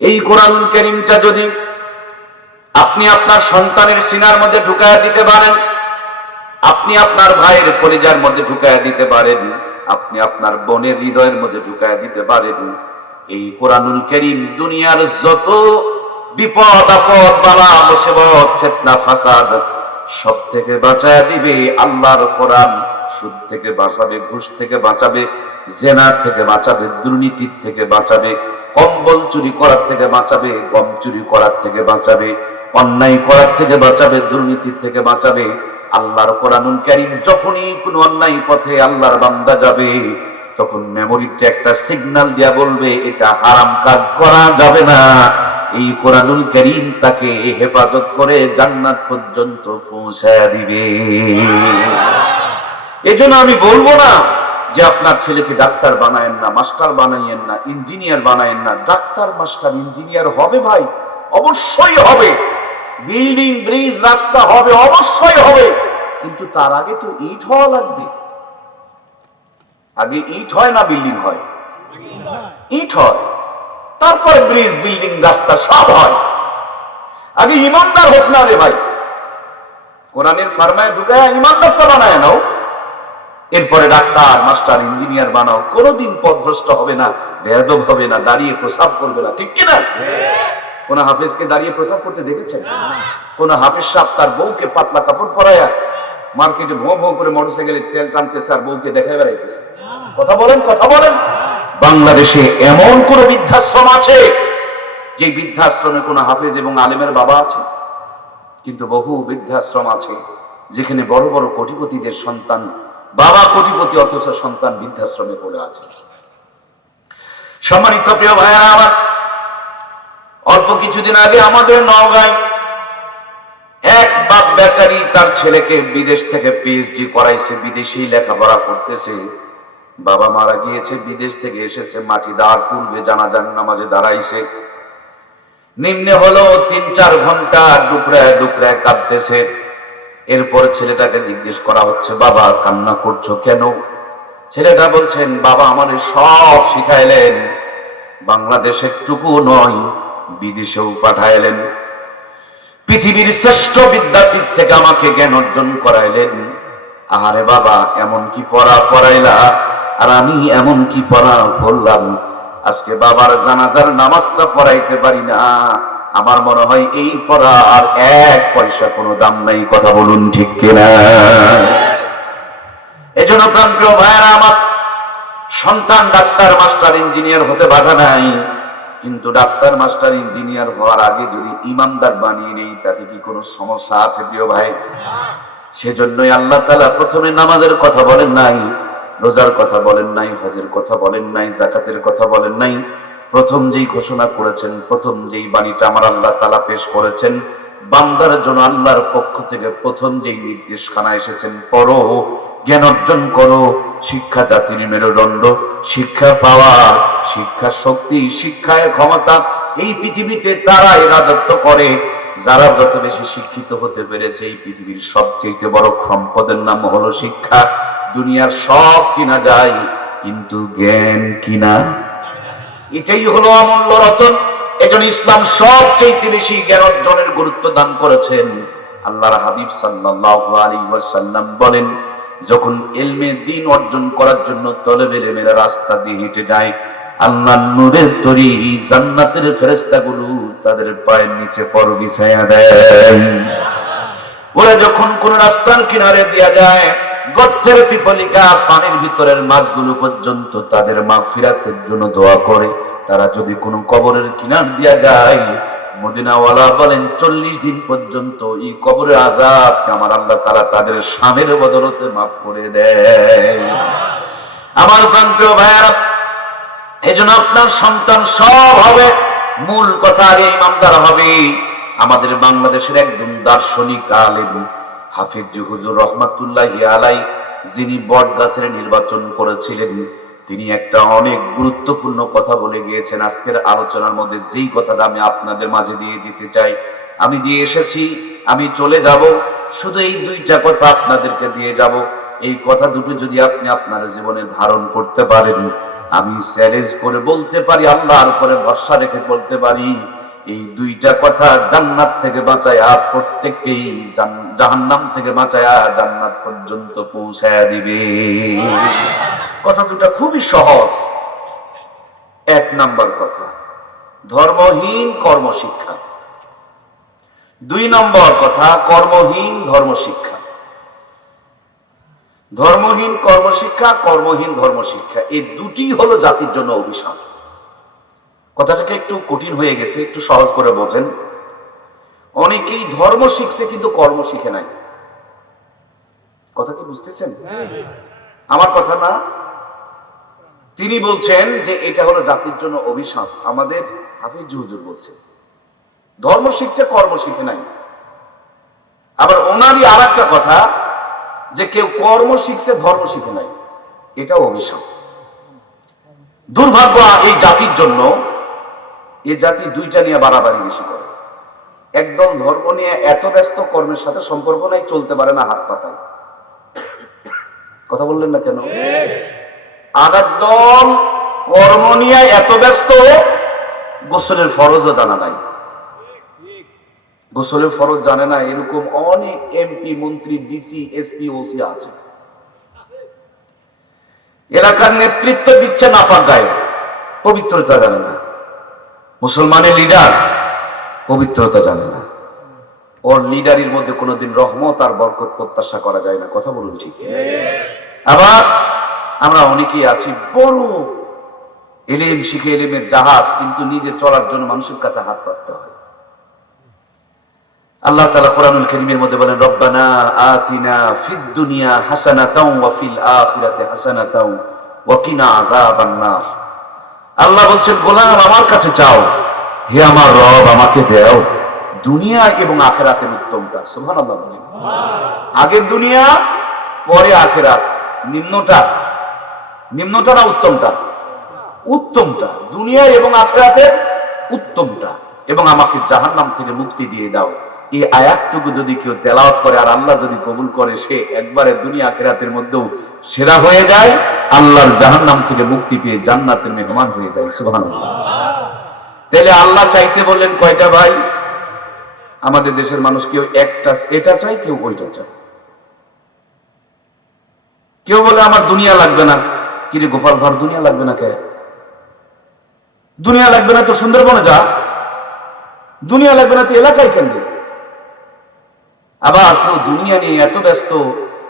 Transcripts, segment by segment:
এই কোরআনুল কারীমটা যদি আপনি আপনার সন্তানের সিনার মধ্যে ঢুকায়া দিতে পারেন, আপনি আপনার ভাইয়ের কলিজার মধ্যে ঢুকায়া দিতে পারেন, আপনি আপনার বোনের হৃদয়ের মধ্যে ঢুকায়া দিতে পারেন, এই কোরআনুল কারীম দুনিয়ার যত বিপদ আপদ বালা মুসিবত ফিতনা ফাসাদ সব থেকে বাঁচায়া দিবে আল্লাহর কোরআন। সুদ থেকে বাঁচাবে, ঘুষ থেকে বাঁচাবে, জেনার থেকে বাঁচাবে, দুর্নীতির থেকে বাঁচাবে, কম্বল চুরি করার থেকে বাঁচাবে, গম চুরি করার থেকে বাঁচাবে, অন্যায় করার থেকে বাঁচাবে, দুর্নীতির থেকে বাঁচাবে। আল্লাহর কোরআনুল কারীম যখনই কোনো অন্যায় পথে আল্লাহর বান্দা যাবে, তখন মেমোরিতে একটা সিগন্যাল দিয়া বলবে এটা হারাম কাজ করা যাবে না। এই কোরআনুল কারীম তাকে হেফাজত করে জান্নাত পর্যন্ত পৌঁছায় দিবে। এজন্য আমি বলবো না যে আপনার ছেলেকে ডাক্তার বানায়েন না, মাস্টার বানাইয়েন না, ইঞ্জিনিয়ার বানায়েন না। ডাক্তার মাস্টার ইঞ্জিনিয়ার হবে ভাই, অবশ্যই হবে। বিল্ডিং ব্রিজ রাস্তা হবে, অবশ্যই হবে। কিন্তু তার আগে তো ইট হওয়া লাগবে। আগে ইট হয় না বিল্ডিং হয়? ইট হয়, তারপর ব্রিজ বিল্ডিং রাস্তা সব হয়। আগে ইমানদার হোক না রে ভাই, কোরআনের ফারমায় ঢুকায় ইমানদারটা বানায় নাও, এরপরে ডাক্তার মাস্টার ইঞ্জিনিয়ার বানাও। কোনদিন পথভ্রষ্ট হবে না, বেয়াদব হবে না, দাঁড়িয়ে প্রসাব করবে না। ঠিক কিনা? কোন হাফেজকে দাঁড়িয়ে প্রসাব করতে দেখেছেন? কোন হাফেজ সাহেব তার বউকে পাতলা কাপড় পরায়া মার্কেটে ভোঁ ভোঁ করে মোটরসাইকেলে তেল টানতেছে আর বউকে দেখায় বেড়াইতেছে? কথা বলেন, কথা বলেন। বাংলাদেশে এমন কোন বৃদ্ধাশ্রম আছে যে বৃদ্ধাশ্রমে কোন হাফেজ এবং আলেমের বাবা আছে? কিন্তু বহু বৃদ্ধাশ্রম আছে যেখানে বড় বড় কোটিপতিদের সন্তান, বাবা কোটিপতি অথচ সন্তান বৃদ্ধাশ্রমে পড়ে আছে। সম্মানিত প্রিয় ভাইয়েরা আমার, অল্প কিছুদিন আগে আমাদের নওগাঁয় এক বাপ বেচারি তার ছেলেকে বিদেশ থেকে পিএইচডি করাইছে, বিদেশেই লেখাপড়া করতেছে। বাবা মারা গিয়েছে, বিদেশ থেকে এসেছে, মাটি দেওয়ার পূর্বে জানাজার নামাজে দাঁড়াইছে। নিম্নে হলো ৩-৪ ঘন্টা ডুকরায় ডুকরায় কাঁদতেছে। এরপর ছেলেটাকে জিজ্ঞেস করা হচ্ছে, বাবা কান্না করছো কেন? ছেলেটা বলছেন, বাবা আমাদের সব শিখাইলেন, বাংলাদেশের টুকু নয় বিদেশেও পাঠাইলেন, পৃথিবীর শ্রেষ্ঠ বিদ্যাপীঠ থেকে আমাকে জ্ঞান অর্জন করাইলেন। আহারে বাবা, এমন কি পড়া পড়াইলা, আর আমি এমন কি পড়া পড়লাম, আজকে বাবার জানাজার নামাজটা পড়াইতে পারি না। আমার মনে হয় এই পড়া আর 1 পয়সা কোনো দাম নাই। কথা বলুন ঠিক কিনা? এজন্য প্রিয় ভাইয়েরা আমার, সন্তান ডাক্তার মাস্টার ইঞ্জিনিয়ার হতে বাধা নাই, কিন্তু ডাক্তার মাস্টার ইঞ্জিনিয়ার হওয়ার আগে যদি ইমানদার বানিয়ে নেই, তাতে কি কোনো সমস্যা আছে প্রিয় ভাই? সেজন্যই আল্লাহ তাআলা প্রথমে নামাজের কথা বলেন নাই, রোজার কথা বলেন নাই, হজের কথা বলেন নাই, যাকাতের কথা বলেন নাই। প্রথম যেই ঘোষণা করেছেন, প্রথম যেই বাণীটা আমার আল্লাহ তাআলা পেশ করেছেন, বান্দার জন্য আল্লাহর পক্ষ থেকে প্রথম যেই নির্দেশখানা এসেছেন, পড়ো, জ্ঞান অর্জন করো। শিক্ষা জাতির মেরুদণ্ড, শিক্ষা পাওয়া, শিক্ষা শক্তি, শিক্ষায় ক্ষমতা। এই পৃথিবীতে তারাই রাজত্ব করে যারা যত বেশি শিক্ষিত হতে পেরেছে। এই পৃথিবীর সবচেয়ে বড় সম্পদের নাম হলো শিক্ষা। দুনিয়ার সব কিনা যায়, কিন্তু জ্ঞান কিনা, এটাই হলো অমূল্য রতন। এজন্য ইসলাম সবচেয়ে বেশি জ্ঞান অর্জনের গুরুত্ব দান করেছেন। আল্লাহর হাবিব সাল্লাল্লাহু আলাইহি ওয়াসাল্লাম বলেন, যখন ইলমে দ্বীন অর্জন করার জন্য তলেবে ইলমের রাস্তা দিয়ে হেঁটে যায়, আল্লাহর নূরের তরি জান্নাতের ফেরেশতাগুলো তাদের পায়ের নিচে পর বিছায়া দেয়। ওরা যখন কোন রাস্তার কিনারে দিয়া যায়, গর্তের পিপলিকা পানির ভিতরের মাছগুলো পর্যন্ত তাদের মাগফিরাতের জন্য দোয়া করে। তারা যদি কোনো কবরের কিনার দিয়া যায়, মদিনাওয়ালা বলেন 40 দিন পর্যন্ত এই কবরের আযাব আমার আল্লাহ তাআলা তাদের শানের বদলতে মাফ করে দেয়। আমার প্রিয় ভাইয়েরা, এজন্য আপনার সন্তান সব হবে, মূল কথা আগে ইমানদার হবে। আমাদের বাংলাদেশের একজন দার্শনিক আলেম হাফিজ হুজুর রহমাতুল্লাহি আলাই, যিনি বটগাছের নির্বাচন করেছিলেন, তিনি একটা অনেক গুরুত্বপূর্ণ কথা বলে গিয়েছেন। আজকের আলোচনার মধ্যে যেই কথাটা আমি আপনাদের মাঝে দিয়ে যেতে চাই, আমি যে এসেছি, আমি চলে যাব, শুধু এই 2টা কথা আপনাদেরকে দিয়ে যাব। এই কথা দুটো যদি আপনি আপনার জীবনে ধারণ করতে পারেন, আমি চ্যালেঞ্জ করে বলতে পারি, আল্লাহর উপরে ভরসা রেখে বলতে পারি, এই দুইটা কথা জান্নাত থেকে বাঁচায়া প্রত্যেককেই জাহান্নাম থেকে বাঁচায়া জান্নাত পর্যন্ত পৌঁছায়া দিবে। কথা দুটা খুবই সহজ। এক নাম্বার কথা, ধর্মহীন কর্মশিক্ষা। দুই নম্বর কথা, কর্মহীন ধর্মশিক্ষা। ধর্মহীন কর্মশিক্ষা, কর্মহীন ধর্মশিক্ষা, এই দুটি হলো জাতির জন্য অভিশাপ। কথাটাকে একটু কঠিন হয়ে গেছে, একটু সহজ করে বোঝেন। অনেকেই ধর্ম শিখছে কিন্তু কর্ম শিখে নাই। কথা কি বুঝতেছেন? আমার কথা না, তিনি বলছেন যে এটা হলো জাতির জন্য অভিশাপ। আমাদের হাফিজ হুজুর বলছে ধর্ম শিখছে কর্ম শিখে নাই। আবার ওনারই আর একটা কথা যে কেউ কর্ম শিখছে ধর্ম শিখে নাই, এটাও অভিশাপ। দুর্ভাগ্য এই জাতির জন্য, এই জাতি দুইটা নিয়ে বাড়াবাড়ি বেশি করে। একদল ধর্ম নিয়ে এত ব্যস্ত, কর্মের সাথে সম্পর্ক নাই, চলতে পারে না হাত পাতায়। কথা বললেন না কেন? আর একদল কর্ম নিয়ে এত ব্যস্ত, গোসলের ফরজও জানা নাই। গোসলের ফরজ জানে না এরকম অনেক এমপি, মন্ত্রী, ডিসি, এসপি, ওসি আছে। এলাকার নেতৃত্ব দিচ্ছে নাপাক গায়ে, পবিত্রতা জানে না। মুসলমানের লিডার পবিত্রতা জানে না। ওর লিডারের মধ্যে কোনোদিন রহমত আর বরকত প্রত্যাশা করা যায় না। কথা বলুন ঠিক। আবার আমরা অনেকেই আছি বড় এলিম শিখে, এলিমের জাহাজ, কিন্তু নিজে চলার জন্য মানুষের কাছে হাত পাততে হয়। আল্লাহ তাআলা কোরআনুল কারীমের মধ্যে বলেন, রব্বানা আতিনা ফিদ দুনিয়া হাসানাতাও ওয়া ফিল আখিরাতি হাসানাতাও ওয়া কিনা আযাবান নার। আল্লাহ বলছেন, গোলাম আমার কাছে চাও, হে আমার রব আমাকে দাও দুনিয়া এবং আখিরাতের উত্তমটা। সুবহানাল্লাহ বলেন। আগে দুনিয়া পরে আখিরাত। নিম্নটা না উত্তমটা? উত্তমটা। দুনিয়া এবং আখিরাতের উত্তমটা। এবং আমাকে জাহান্নাম থেকে মুক্তি দিয়ে দাও। এই আয়াতটুকু যদি কেউ তেলাওয়াত করে আর আল্লাহ যদি কবুল করে, সে একবারে দুনিয়া আখিরাতের মধ্যেও সেরা হয়ে যায়, আল্লাহর জাহান্নাম থেকে মুক্তি পেয়ে জান্নাতের মেহমান হয়ে যায়। সুবহানাল্লাহ। তাহলে আল্লাহ চাইতে বললেন কয়টা ভাই? আমাদের দেশের মানুষ কেউ একটা এটা চায়, কেউ ওইটা চায়। কেউ বলে আমার দুনিয়া লাগবে না। কিরে গোপাল ভাড়, দুনিয়া লাগবে না কে? দুনিয়া লাগবে না তো সুন্দরবনে যা। দুনিয়া লাগবে না তো এলাকায় কেন? আবার কেউ দুনিয়া নিয়ে এত ব্যস্ত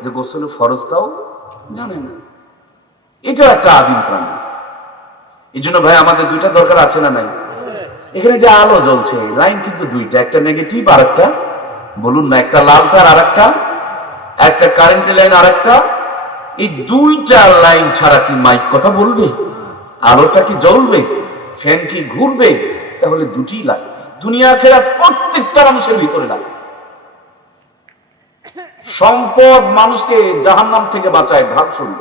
যে গোসলের ফরজটাও জানে না। এটা একটা আদিম প্রাণী। এই জন্য ভাই আমাদের দুইটা দরকার আছে না নাই? এখানে যে আলো জ্বলছে, লাইন কিন্তু দুইটা, একটা নেগেটিভ আর একটা, বলুন না, একটা লাল তার আর একটা কারেন্টের লাইন আর একটা। এই দুইটা লাইন ছাড়া কি মাইক কথা বলবে? আলোটা কি জ্বলবে? ফ্যান কি ঘুরবে? তাহলে দুটি লাগবে। দুনিয়া আখিরাত প্রত্যেকটা মানুষের ভিতরে লাগবে। সম্পদ মানুষকে জাহান্নাম থেকে বাঁচায়, ভাগ শুরু।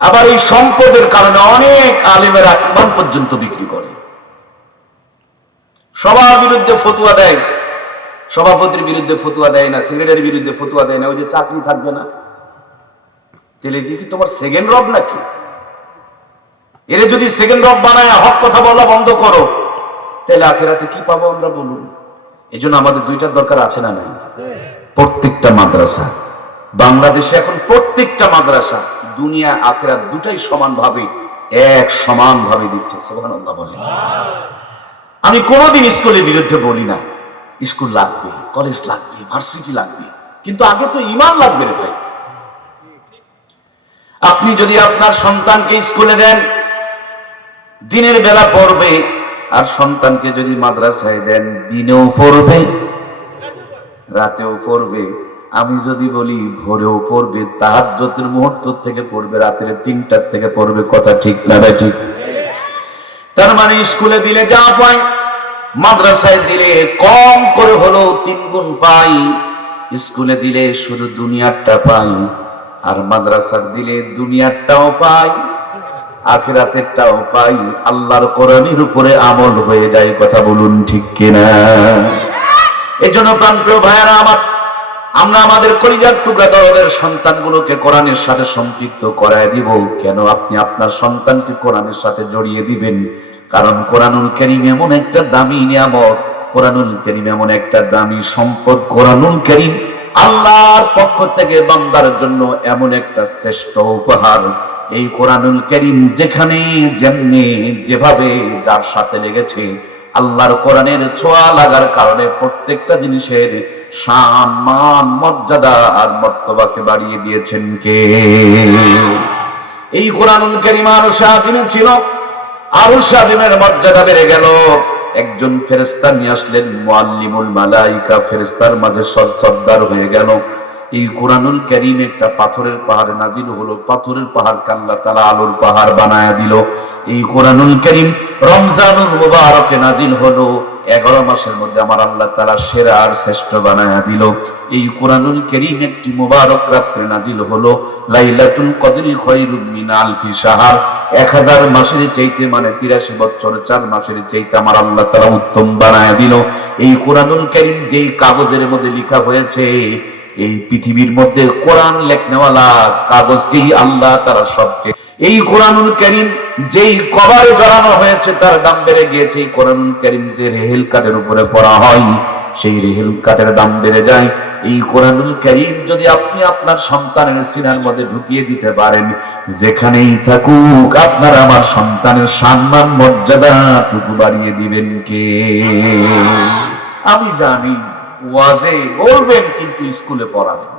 আবার এই সম্পদের কারণে অনেক আলেমেরা ইমান পর্যন্ত বিক্রি করে। সবার বিরুদ্ধে ফতুয়া দেয়, সভাপতির বিরুদ্ধে ফতুয়া দেয় না, সেক্রেটারির বিরুদ্ধে ফতুয়া দেয় না। ওই যে চাকরি থাকবে না, তাহলে কি তোমার সেকেন্ড রব নাকি? এর যদি সেকেন্ড রব বানায় হক কথা বলা বন্ধ করো, তাহলে আখিরাতে কি পাবো আমরা বলুন? এই জন্য আমাদের দুইটার দরকার আছে না নাই? প্রত্যেকটা মাদ্রাসা, বাংলাদেশে এখন প্রত্যেকটা মাদ্রাসা দুনিয়া আখিরাত দুটাই সমানভাবে, এক সমানভাবে দিচ্ছে। সুবহানাল্লাহ বলেন। আমি কোনোদিন স্কুলের বিরুদ্ধে বলি না। স্কুল লাগবে, কলেজ লাগবে, ভার্সিটি লাগবে, কিন্তু আগে তো ঈমান লাগবে রে ভাই। আপনি যদি আপনার সন্তানকে স্কুলে দেন, দিনের বেলা পড়বে, আর সন্তানকে যদি মাদ্রাসায় দেন, দিনেও পড়বে রাতেও পড়বে। আমি যদি বলি ভোরেও পড়বে, তাহাজ্জুদের মুহূর্ত থেকে পড়বে, রাতের 3টার থেকে পড়বে। কথা ঠিক না ভাই? ঠিক। তার মানে স্কুলে দিলে যা পাই, মাদ্রাসায় দিলে কম করে হলেও 3 গুণ পাই। স্কুলে দিলে শুধু দুনিয়ারটা পাই, আর মাদ্রাসার দিলে দুনিয়ারটাও পাই, আখিরাতেরটাও পাই। আল্লাহর কোরআনের উপরে আমল হয়ে যায়। কথা বলুন ঠিক কিনা? এই জন্য প্রাণপ্রিয় ভাইয়েরা আমার, আমরা আমাদের কলিজার টুকরা দরদের সন্তানগুলোকে কোরআনের সাথে সম্পৃক্ত করায় দিব কেন? আপনি আপনার সন্তানকে কোরআনের সাথে জড়িয়ে দিবেন, কারণ কোরআনুল কারীম এমন একটা দামি নিয়ামত, কোরআনুল কারীম এমন একটা দামি সম্পদ। কোরআনুল কারীম আল্লাহর পক্ষ থেকে বান্দার জন্য এমন একটা শ্রেষ্ঠ উপহার। এই কোরআনুল কারীম যেখানে যেমনি যেভাবে যার সাথে লেগেছে, আল্লাহর কোরআনের ছোঁয়া লাগার কারণে প্রত্যেকটা জিনিসের শান, মান, মর্যাদা আর মর্তবাকে বাড়িয়ে দিয়েছেন কে? এই কোরআনুল কারীম আরশ আজিমে ছিল, আরশ আজিমের মর্যাদা বেড়ে গেল। একজন ফেরেশতা নিয়ে আসলেন, মুআল্লিমুল মালাইকা, ফেরেশতার মাঝে সর্দার হয়ে গেল। এই কোরআনুল কারীম একটা পাথরের পাহাড়ে নাজিল হলো, পাথরের পাহাড়কে আল্লাহ তাআলা আলোর পাহাড় বানায়া দিল। এই কোরআনুল কারীম রমজানুল মুবারকে নাজিল হলো, 11 মাসের মধ্যে আমার আল্লাহ তাআলা সেরা আর শ্রেষ্ঠ বানায়া দিল। এই কোরআনুল কারীম একটি মুবারক রাত্রে নাজিল হলো, লাইলাতুল কদরি খায়রুম মিন আলফি শাহর, 1000 মাসের চাইতে, মানে 83 বছর 4 মাসের চাইতে আমার আল্লাহ তাআলা উত্তম বানায়া দিল। এই কোরআনুল কারীম যেই কাগজের মধ্যে লেখা হয়েছে, এই পৃথিবীর মধ্যে কোরআন লেখনেওয়ালা কাগজকেই আল্লাহ তারা সবচেয়ে, এই কোরআনুল কারীম যেই কভারে জড়ানো হয়েছে তার দাম বেড়ে গিয়েছে। এই কোরআনুল কারীম যে রেহেল কাঠের উপরে পড়া হয়, সেই রেহেল কাঠের দাম বেড়ে যায়। এই কোরআনুল কারীম যদি আপনি আপনার সন্তানের সিনার মধ্যে ঢুকিয়ে দিতে পারেন, যেখানেই থাকুক আপনার আমার সন্তানের সম্মান মর্যাদাটুকু বাড়িয়ে দিবেন কে? আমি জানি ওয়াজে বলবেন কিন্তু স্কুলে পড়াবেন,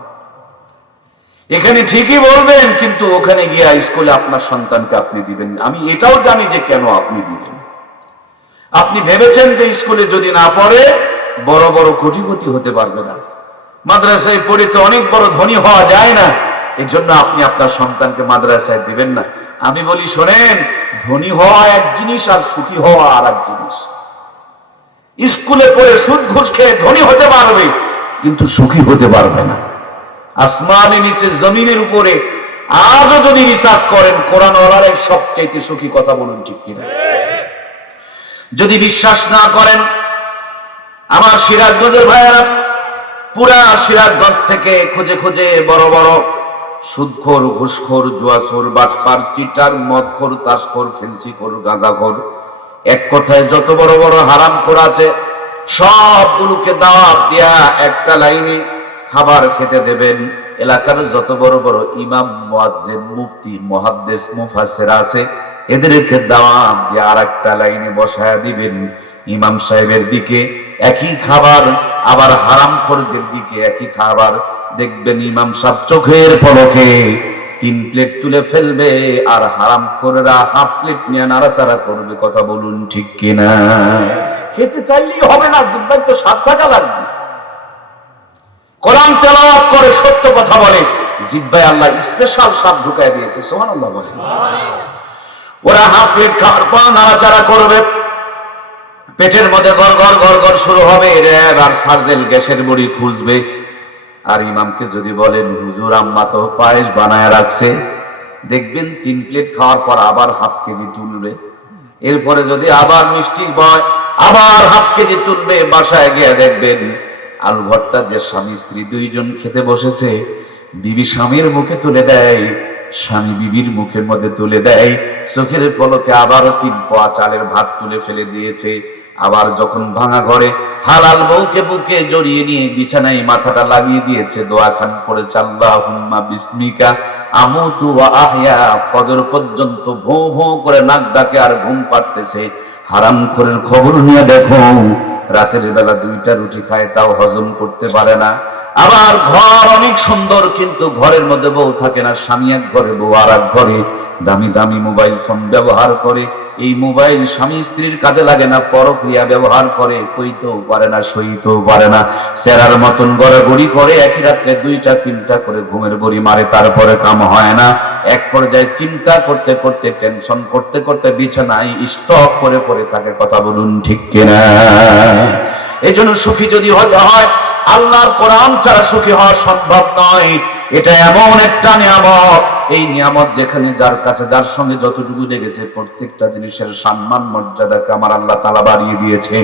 এখানে ঠিকই বলবেন কিন্তু ওখানে গিয়া স্কুলে আপনার সন্তানকে আপনি দিবেন। আমি এটাও জানি যে কেন আপনি দিবেন। আপনি ভেবেছেন যে স্কুলে যদি না পড়ে বড় বড় কোটিপতি হতে পারবে না, মাদ্রাসায় পড়ে তো অনেক বড় ধনী হওয়া যায় না, এই জন্য আপনি আপনার সন্তানকে মাদ্রাসায় দিবেন না। আমি বলি শোনেন, ধনী হওয়া এক জিনিস আর সুখী হওয়া আর এক জিনিস। স্কুলে পড়ে সুদ ঘুষ খেয়ে ধনী হতে পারবে কিন্তু সুখী হতে পারবে না। আসমানের নিচে জমিনের উপরে আজও যদি রিসার্চ করেন, কোরআন ওয়ালার সবচেয়ে সুখী, কথা বলুন ঠিক কিনা? যদি বিশ্বাস না করেন, আমার সিরাজগঞ্জের ভাইয়েরা, পুরা সিরাজগঞ্জ থেকে খুঁজে খুঁজে বড় বড় সুদখোর, ঘুষখোর, জুয়াচোর, বাটপার, চিটার, মদখোর, তাসখোর, ফেন্সিখোর, গাঁজাখোর, এক কথায় যত বড় বড় হারামখোর আছে সবগুলোকে দাওয়াত দিয়া একটা লাইনে খাবার খেতে দেবেন। এলাকার যত বড় বড় ইমাম, মুয়াজ্জিন, মুফতি, মুহাদ্দিস, মুফাসসির আছে, এদেরকে দাওয়াত দিয়ে আর একটা লাইনে বসায়া দিবেন। ইমাম সাহেবের দিকে একই খাবার, আবার হারামখোরদের দিকে একই খাবার। দেখবেন ইমাম সাহেব চোখের পলকে 3 প্লেট তুলে ফেলবে, আর হারামখোররা হাফ প্লেট নিয়ে নাড়াচাড়া করবে, কথা বলুন ঠিক কিনা? খেতে চাইলেই হবে না, জিহ্বায় তো স্বাদ থাকা লাগবে। কোরআন তেলাওয়াত করে, সত্য কথা বলে, জিহ্বায় আল্লাহ স্পেশাল স্বাদ ঢুকায় দিয়েছে, সুবহানাল্লাহ বলে। ওরা হাফ প্লেট খাওয়ার পর নাড়াচাড়া করবে, পেটের মধ্যে গড়গড় গড়গড় শুরু হবে, র্যাব আর সার্জেল গ্যাসের বড়ি খুঁজবে। আর ইমামকে যদি বলেন, হুজুর আম্মা তো পায়েস বানায় রাখছে, দেখবেন 3 প্লেট খাওয়ার পর আবার হাফ কেজি তুলবে। এরপরে যদি আবার মিষ্টি বয়, আবার হাফ কেজি তুলবে। বাসায় গিয়ে দেখবেন আলু ভর্তা যে স্বামী স্ত্রী 2 জন খেতে বসেছে, বিবি স্বামীর মুখে তুলে দেয়, স্বামী বিবির মুখের মধ্যে তুলে দেয়, চোখের পলকে আবারও 3 পোয়া চালের ভাত তুলে ফেলে দিয়েছে। আবার যখন ভাঙা ঘরে হালাল বউকে বুকে জড়িয়ে নিয়ে বিছানায় মাথাটা লাগিয়ে দিয়েছে, দোয়া খান পড়েছে, আল্লাহুম্মা বিসমিকা আমুতু ওয়া আহইয়া, ফজর পর্যন্ত ভোঁ ভোঁ করে নাক ডাকে আর ঘুম পাড়তেছে। হারামখোরের খবর নিয়ে দেখো, রাতের বেলা 2টা রুটি খায়, তাও হজম করতে পারে না। আবার ঘর অনেক সুন্দর, কিন্তু ঘরের মধ্যে বউ থাকে না, স্বামী এক ঘরে, বউ আর এক ঘরে, দামি দামি মোবাইল ফোন ব্যবহার করে। এই মোবাইল স্বামী স্ত্রীর কাজে লাগে না, পরক্রিয়া ব্যবহার করে, কইতেও পারে না, সইতেও পারে না, সেরার মতন গড়াগড়ি করে, একই রাত্রে 2টা 3টা করে ঘুমের বড়ি মারে, তারপরে কাম হয় না। এক পর্যায়ে চিন্তা করতে করতে, টেনশন করতে করতে বিছানায় স্টক করে পড়ে থাকে, কথা বলুন ঠিক কিনা? এই জন্য সুখী যদি হতে হয়, আল্লাহর কোরআন ছাড়া সুখী হওয়া সম্ভব নয়। এটা এমন একটা নিয়ামত, এই নিয়ামত যেখানে যার কাছে যার সঙ্গে যতটুকু লেগেছে প্রত্যেকটা জিনিসের সম্মান মর্যাদাকে আমার আল্লাহ তাআলা বাড়িয়ে দিয়েছে।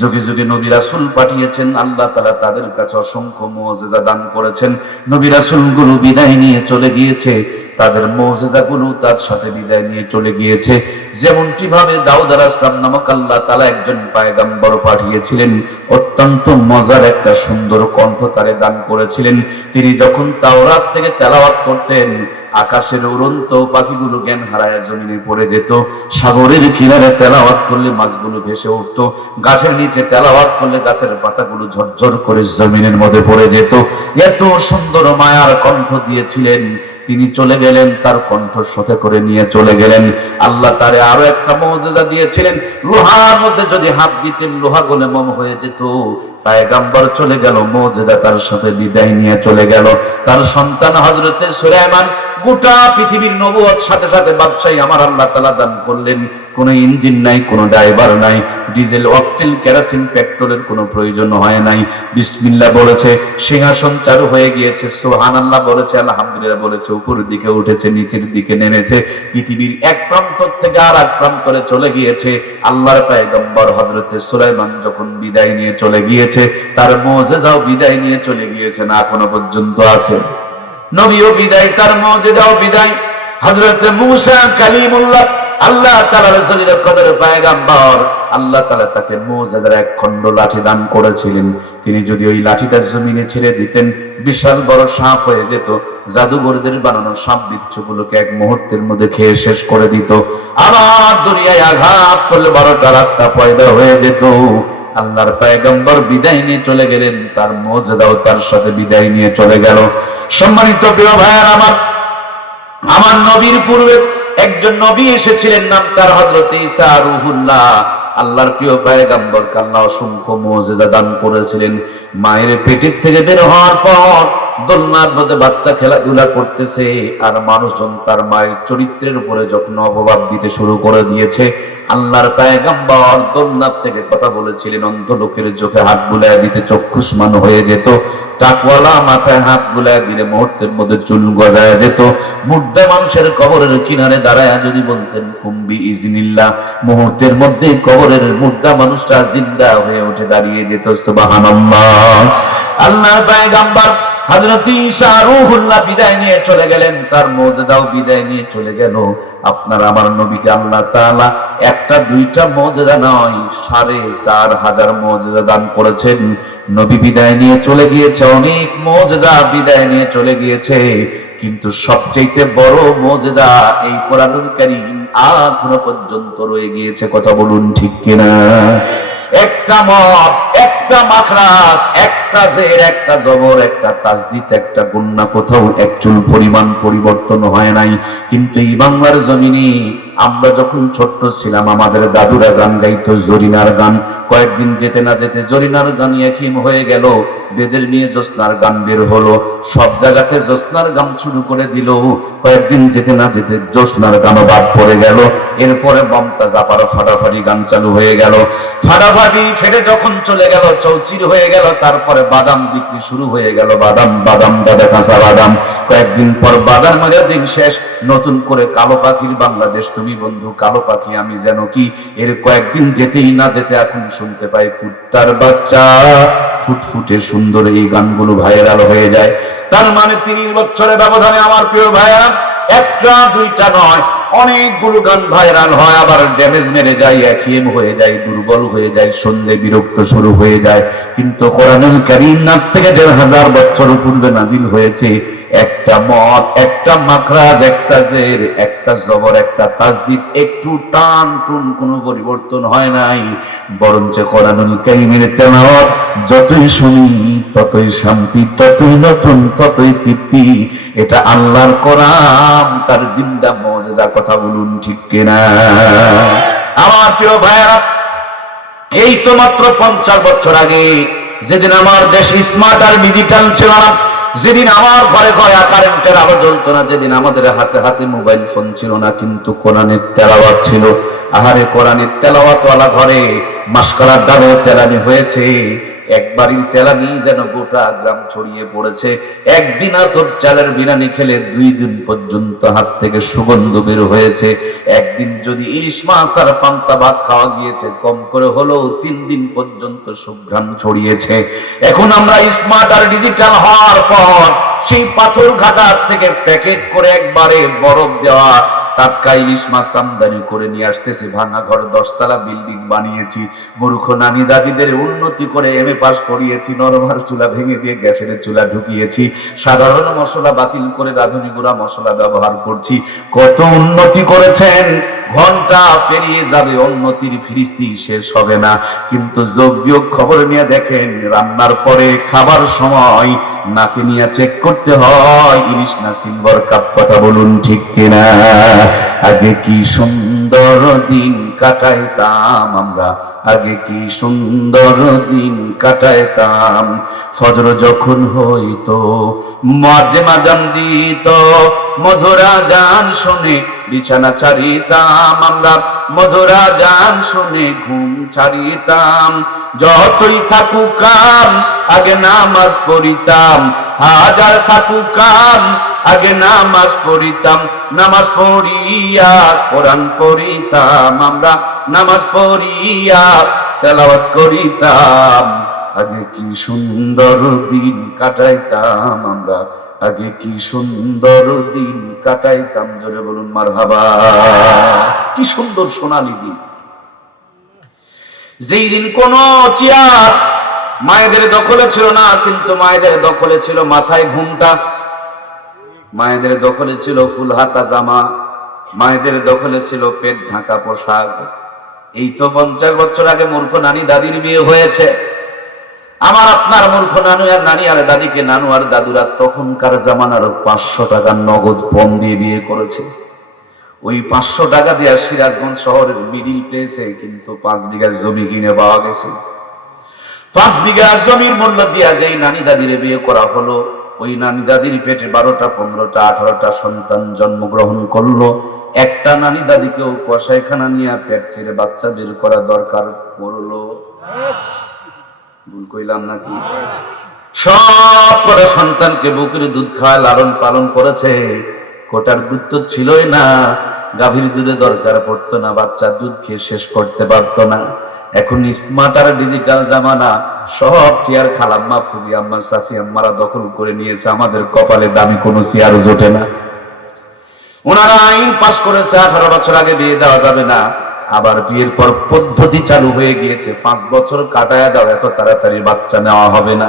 যুগে যুগে নবী রাসূল পাঠিয়েছেন, আল্লাহ তাআলা তাদের কাছে অসংখ্য মুজিজা দান করেছেন। নবী রাসূলগুলো বিদায় নিয়ে চলে গিয়েছে, তাদের মুজিজাগুলো তার সাথে বিদায় নিয়ে চলে গিয়েছে। যেমনটি ভাবে দাউদ আলাইহিস সালাম নামক আল্লাহ তাআলা একজন পয়গম্বর পাঠিয়েছিলেন, অত্যন্ত মজার একটা সুন্দর কণ্ঠ তারে দান করেছিলেন। তিনি যখন তাওরাত থেকে তেলাওয়াত করতেন, আকাশের উড়ন্ত পাখিগুলো জ্ঞান হারায় জমিনে পড়ে যেত, সাগরের কিনারে তেলাওয়াত করলে মাছগুলো ভেসে উঠতো, গাছের নিচে তেলাওয়াত করলে গাছের পাতাগুলো ঝরঝর করে জমিনের মধ্যে পড়ে যেত। এত সুন্দর মায়ার কণ্ঠ দিয়েছিলেন। তিনি চলে গেলেন, তার কণ্ঠ সাথে করে নিয়ে চলে গেলেন। আল্লাহ তারে আরো একটা মুজিজা দিয়েছিলেন, লোহার মধ্যে যদি হাত দিতেন লোহা গলে মম হয়ে যেত। পয়গম্বর চলে গেল, মুজিজা তার সাথে বিদায় নিয়ে চলে গেল। তার সন্তান হযরতে সুলাইমান গোটা পৃথিবীর নবুয়ত সাথে সাথে বাদশাহী আমার আল্লাহ তাআলা দান করলেন। কোনো ইঞ্জিন নাই, কোনো ড্রাইভার নাই, ডিজেল অকটেল কেরোসিন পেট্রোলের কোনো প্রয়োজন হয় নাই। বিসমিল্লাহ বলেছে, সিংহাসন চালু হয়ে গিয়েছে, সুবহানাল্লাহ বলেছে, আলহামদুলিল্লাহ বলেছে, উপরের দিকে উঠেছে, নিচের দিকে নেমেছে, পৃথিবীর এক প্রান্ত থেকে আর এক প্রান্তরে চলে গিয়েছে। আল্লাহর পয়গম্বর হযরতে সুলাইমান যখন বিদায় নিয়ে চলে গিয়েছে, তার মুজিজাও বিদায় নিয়ে চলে গিয়েছে, না এখনো পর্যন্ত আছে। নবীও বিদায়, তার মুজিজাও বিদায়। হযরত মূসা কালিমুল্লাহ, আল্লাহ তাআলার রাসূলের কদর পয়গম্বর, আল্লাহ তাআলা তাকে মুজিজার এক খণ্ড লাঠি দান করেছিলেন। তিনি যদি ওই লাঠিটা জমিনে ছেড়ে দিতেন, বিশাল বড় সাপ হয়ে যেত, জাদুঘরদের বানানো সাপ বিচ্ছুগুলোকে এক মুহূর্তের মধ্যে খেয়ে শেষ করে দিত। আবার দুনিয়ায় আঘাত করলে 12টা রাস্তা পয়দা হয়ে যেত। আল্লাহর পয়গম্বর বিদায় নিয়ে চলে গেলেন, তার মুজিজাও তার সাথে বিদায় নিয়ে চলে গেল। সম্মানিত প্রিয় ভাইয়ের আমার নবীর পূর্বে একজন নবী এসেছিলেন, নাম তার হযরত ঈসা রূহুল্লাহ। আল্লাহর প্রিয় পয়গম্বর আল্লাহ অসংখ্য মুজিজা দান করেছিলেন। মায়ের পেটের থেকে বের হওয়ার পর দোলনার মধ্যে বাচ্চা খেলাধুলা করতেছে, আর মানুষজন তার মায়ের চরিত্রের উপরে যখন অপবাদ দিতে শুরু করে দিয়েছে, আল্লাহর পয়গম্বর দোলনার থেকে কথা বলেছিলেন, অন্ধ লোকের চোখে হাত বুলায় দিতে চক্ষুষ্মান হয়ে যেত, টাকওয়ালা মাথায় হাত বুলায় দিলে মুহূর্তের মধ্যে চুল গজায় যেত, মুর্দা মানুষের কবরের কিনারে দাঁড়ায় যদি বলতেন কুম্বি ইজনিল্লাহ, মুহূর্তের মধ্যে কবরের মুর্দা মানুষটা জিন্দা হয়ে উঠে দাঁড়িয়ে যেত। সুবহানাল্লাহ। আল্লাহর পয়গম্বর হযরত ঈসা রূহুল্লাহ বিদায় নিয়ে চলে গেলেন, তার মুজিজাও বিদায় নিয়ে চলে গেল। আপনার আমার নবীকে আল্লাহ তাআলা একটা দুইটা মুজিজা নয়, ৪৫০০০ মুজিজা দান করেছেন। নবী বিদায় নিয়ে চলে গিয়েছে, অনেক মুজিজা বিদায় নিয়ে চলে গিয়েছে, কিন্তু সবচেয়ে বড় মুজিজা এই কোরআনুল কারীম এখনো পর্যন্ত রয়ে গিয়েছে। কথা বলুন ঠিক কিনা? একটা মদ, একটা মাখরাজ, একটা জের, একটা জবর, একটা তাসদীদ, একটা গুন্না, কোথাও এক চুল পরিমাণ পরিবর্তন হয় নাই। কিন্তু এই বাংলার জমিনে আমরা যখন ছোট্ট ছিলাম, আমাদের দাদুরা গান গাইতো, জরিনার গান। কয়েকদিন যেতে না যেতে জরিনার গান একহিম হয়ে গেল, বেদের নিয়ে জ্যোৎস্নার গান বের হলো, সব জায়গাতে জ্যোৎস্নার গান শুরু করে দিল। কয়েকদিন যেতে না যেতে জ্যোৎস্নার গানও বাদ পড়ে গেল। এরপরে মমতা জাপার ফাটাফাটি গান চালু হয়ে গেল। ফাটাফাটি ফেটে যখন চলে গেল, চৌচির হয়ে গেল, তারপরে বাদাম বিক্রি শুরু হয়ে গেল। বাদাম দাদা কাঁচা বাদাম। কয়েকদিন পর বাদাম মাঝে দিন শেষ, নতুন করে কালো পাখির বাংলাদেশ, তুমি বন্ধু কালো পাখি আমি যেন কি। এর কয়েকদিন যেতেই না যেতে এখন শুনতে পাই কুত্তার বাচ্চা ফুটফুটে সুন্দর, এই গানগুলো ভাইরাল হয়ে যায়। তার মানে ৩০ বছরের ব্যবধানে আমার প্রিয় ভাইয়েরা, একটা দুইটা নয়, অনেকগুলো গান ভাইরাল হয়, আবার ড্যামেজ মেরে যায়, একহিম হয়ে যায়, দুর্বল হয়ে যায়, শুনলে বিরক্ত শুরু হয়ে যায়। কিন্তু কোরআনুল কারীম আজ থেকে ১৫০০ বছর পূর্বে নাজিল হয়েছে। একটা মদ, একটা মাখরাজ, একটা জের, একটা জবর, একটা তাসদীদ, একটু টান টুন কোনো পরিবর্তন হয় নাই। বরঞ্চ কোরআনুল কারীমের তেলাওয়াত যতই শুনি ততই শান্তি, ততই নতুন, ততই তৃপ্তি। এটা আল্লাহর কোরআন, তার জিন্দা মুজিজা। কথা বলুন ঠিক কিনা? আমার প্রিয় ভাইরা, এই তো মাত্র 50 বছর আগে, যেদিন আমার দেশ স্মার্ট আর ডিজিটাল ছিল না, যেদিন আমার ঘরে ঘরে কারেন্টের আলো জ্বলতো না, যেদিন আমাদের হাতে হাতে মোবাইল ফোন ছিল না, কিন্তু কোরআনের তেলাওয়াত ছিল। আহারে কোরআনের তেলাওয়াতওয়ালা ঘরে মাশকালার ডাবল তেলানি হয়েছে। এক বাড়ির তেলানি যেন গোটা গ্রাম ছড়িয়ে পড়েছে। একদিন আতপ চালের বিরিয়ানি খেলে 2 দিন পর্যন্ত হাত থেকে সুগন্ধ বের হয়েছে। একদিন যদি ইলিশ মাছ আর পান্তা ভাত খাওয়া গিয়েছে, কম করে হলেও 3 দিন পর্যন্ত সুঘ্রাণ ছড়িয়েছে। এখন আমরা স্মার্ট আর ডিজিটাল হওয়ার পর সেই পাথর ঘাটার থেকে প্যাকেট করে একবারে বরফ দেওয়া টাটকা ইলিশ মাছ আমদানি করে নিয়ে আসতেছে। ভাঙা ঘর 10 তলা বিল্ডিং বানিয়েছি। মূর্খ নানি দাদিদের উন্নতি করে এমএ পাস করিয়েছি। নরমাল চুলা ভেঙে দিয়ে গ্যাসের চুলা ঢুকিয়েছি। সাধারণ মশলা বাতিল করে রাঁধুনি গুঁড়া মশলা ব্যবহার করছি। কত উন্নতি করেছেন, ঘন্টা পেরিয়ে যাবে, উন্নতির ফিরিস্তি শেষ হবে না। কিন্তু যোগ্য খবর নিয়ে দেখেন, রান্নার পরে খাবার সময় নাকে নিয়ে চেক করতে হয় ইলিশ না সিলভার কাপ। কথা বলুন ঠিক কিনা? আগে কি সুন্দর দিন কাটাইতাম আমরা, আগে কি সুন্দর দিন কাটাইতাম। ফজর যখন হইতো মাঝে মাজান দিত, মধুরা জান শুনে বিছানা ছাড়িতাম আমরা, মধুরা জান শুনে ঘুম ছাড়িতাম। যতই থাকুক কাম আগে নামাজ পড়িতাম, হাজার থাকুক কাম আগে নামাজ পড়িতাম। নামাজ পড়িয়া কোরআন পড়িতাম আমরা, নামাজ পড়িয়া তেলাওয়াত করিতাম। আগে কি সুন্দর দিন কাটাইতাম আমরা, আগে কি সুন্দর দিন কাটাইতাম। জোরে বলুন মারহাবা। কি সুন্দর সোনালী দিন। যেই দিন কোন চেয়ার মায়েদের দখলে ছিল না, কিন্তু মায়েদের দখলে ছিল মাথায় ঘুমটা, মায়েদের দখলে ছিল ফুল হাতা জামা, মায়েদের দখলে ছিল পেট ঢাকা পোশাক। এই তো 50 বছর আগে মূর্খ নানি দাদির বিয়ে হয়েছে। আমার আপনার মূর্খ নানু আর নানি আর দাদিকে নানু আর দাদুরা তখনকার জামানার 500 টাকা নগদ পণ দিয়ে বিয়ে করেছে। ওই 500 টাকা দিয়ে সিরাজগঞ্জ শহরের মিডিল প্লেসে কিন্তু 5 বিঘা জমি কিনে পাওয়া গেছে। 5 বিঘা জমির মূল্য দিয়া যেই নানি দাদির বিয়ে করা হলো, ওই নানি দাদির পেটে 12টা 15টা 18টা সন্তান জন্মগ্রহণ করলো। একটা নানি দাদিকেও কষাইখানা নিয়ে পেট ছেড়ে বাচ্চা বের করা দরকার পড়লো। ভুল কইলাম নাকি? সব করে সন্তানকে বুকের দুধ খাওয়া লালন পালন করেছে। কোটার দুধ তো ছিলই না, গাভীর দুধে দরকার পড়তো না, বাচ্চা দুধ খেয়ে শেষ করতে পারতো না। এখন স্মার্ট আর ডিজিটাল জামানা, সব চেয়ার খালাম্মা ফুবি আম্মা চাচি আম্মারা দখল করে নিয়েছে। আমাদের কপালে দামি কোনো চেয়ার জোটে না। ওনারা আইন পাশ করেছে 18 বছর আগে বিয়ে দেওয়া যাবে না। আবার বিয়ের পর পদ্ধতি চালু হয়ে গিয়েছে, 5 বছর কাটায় দাও, এত তাড়াতাড়ি বাচ্চা নেওয়া হবে না।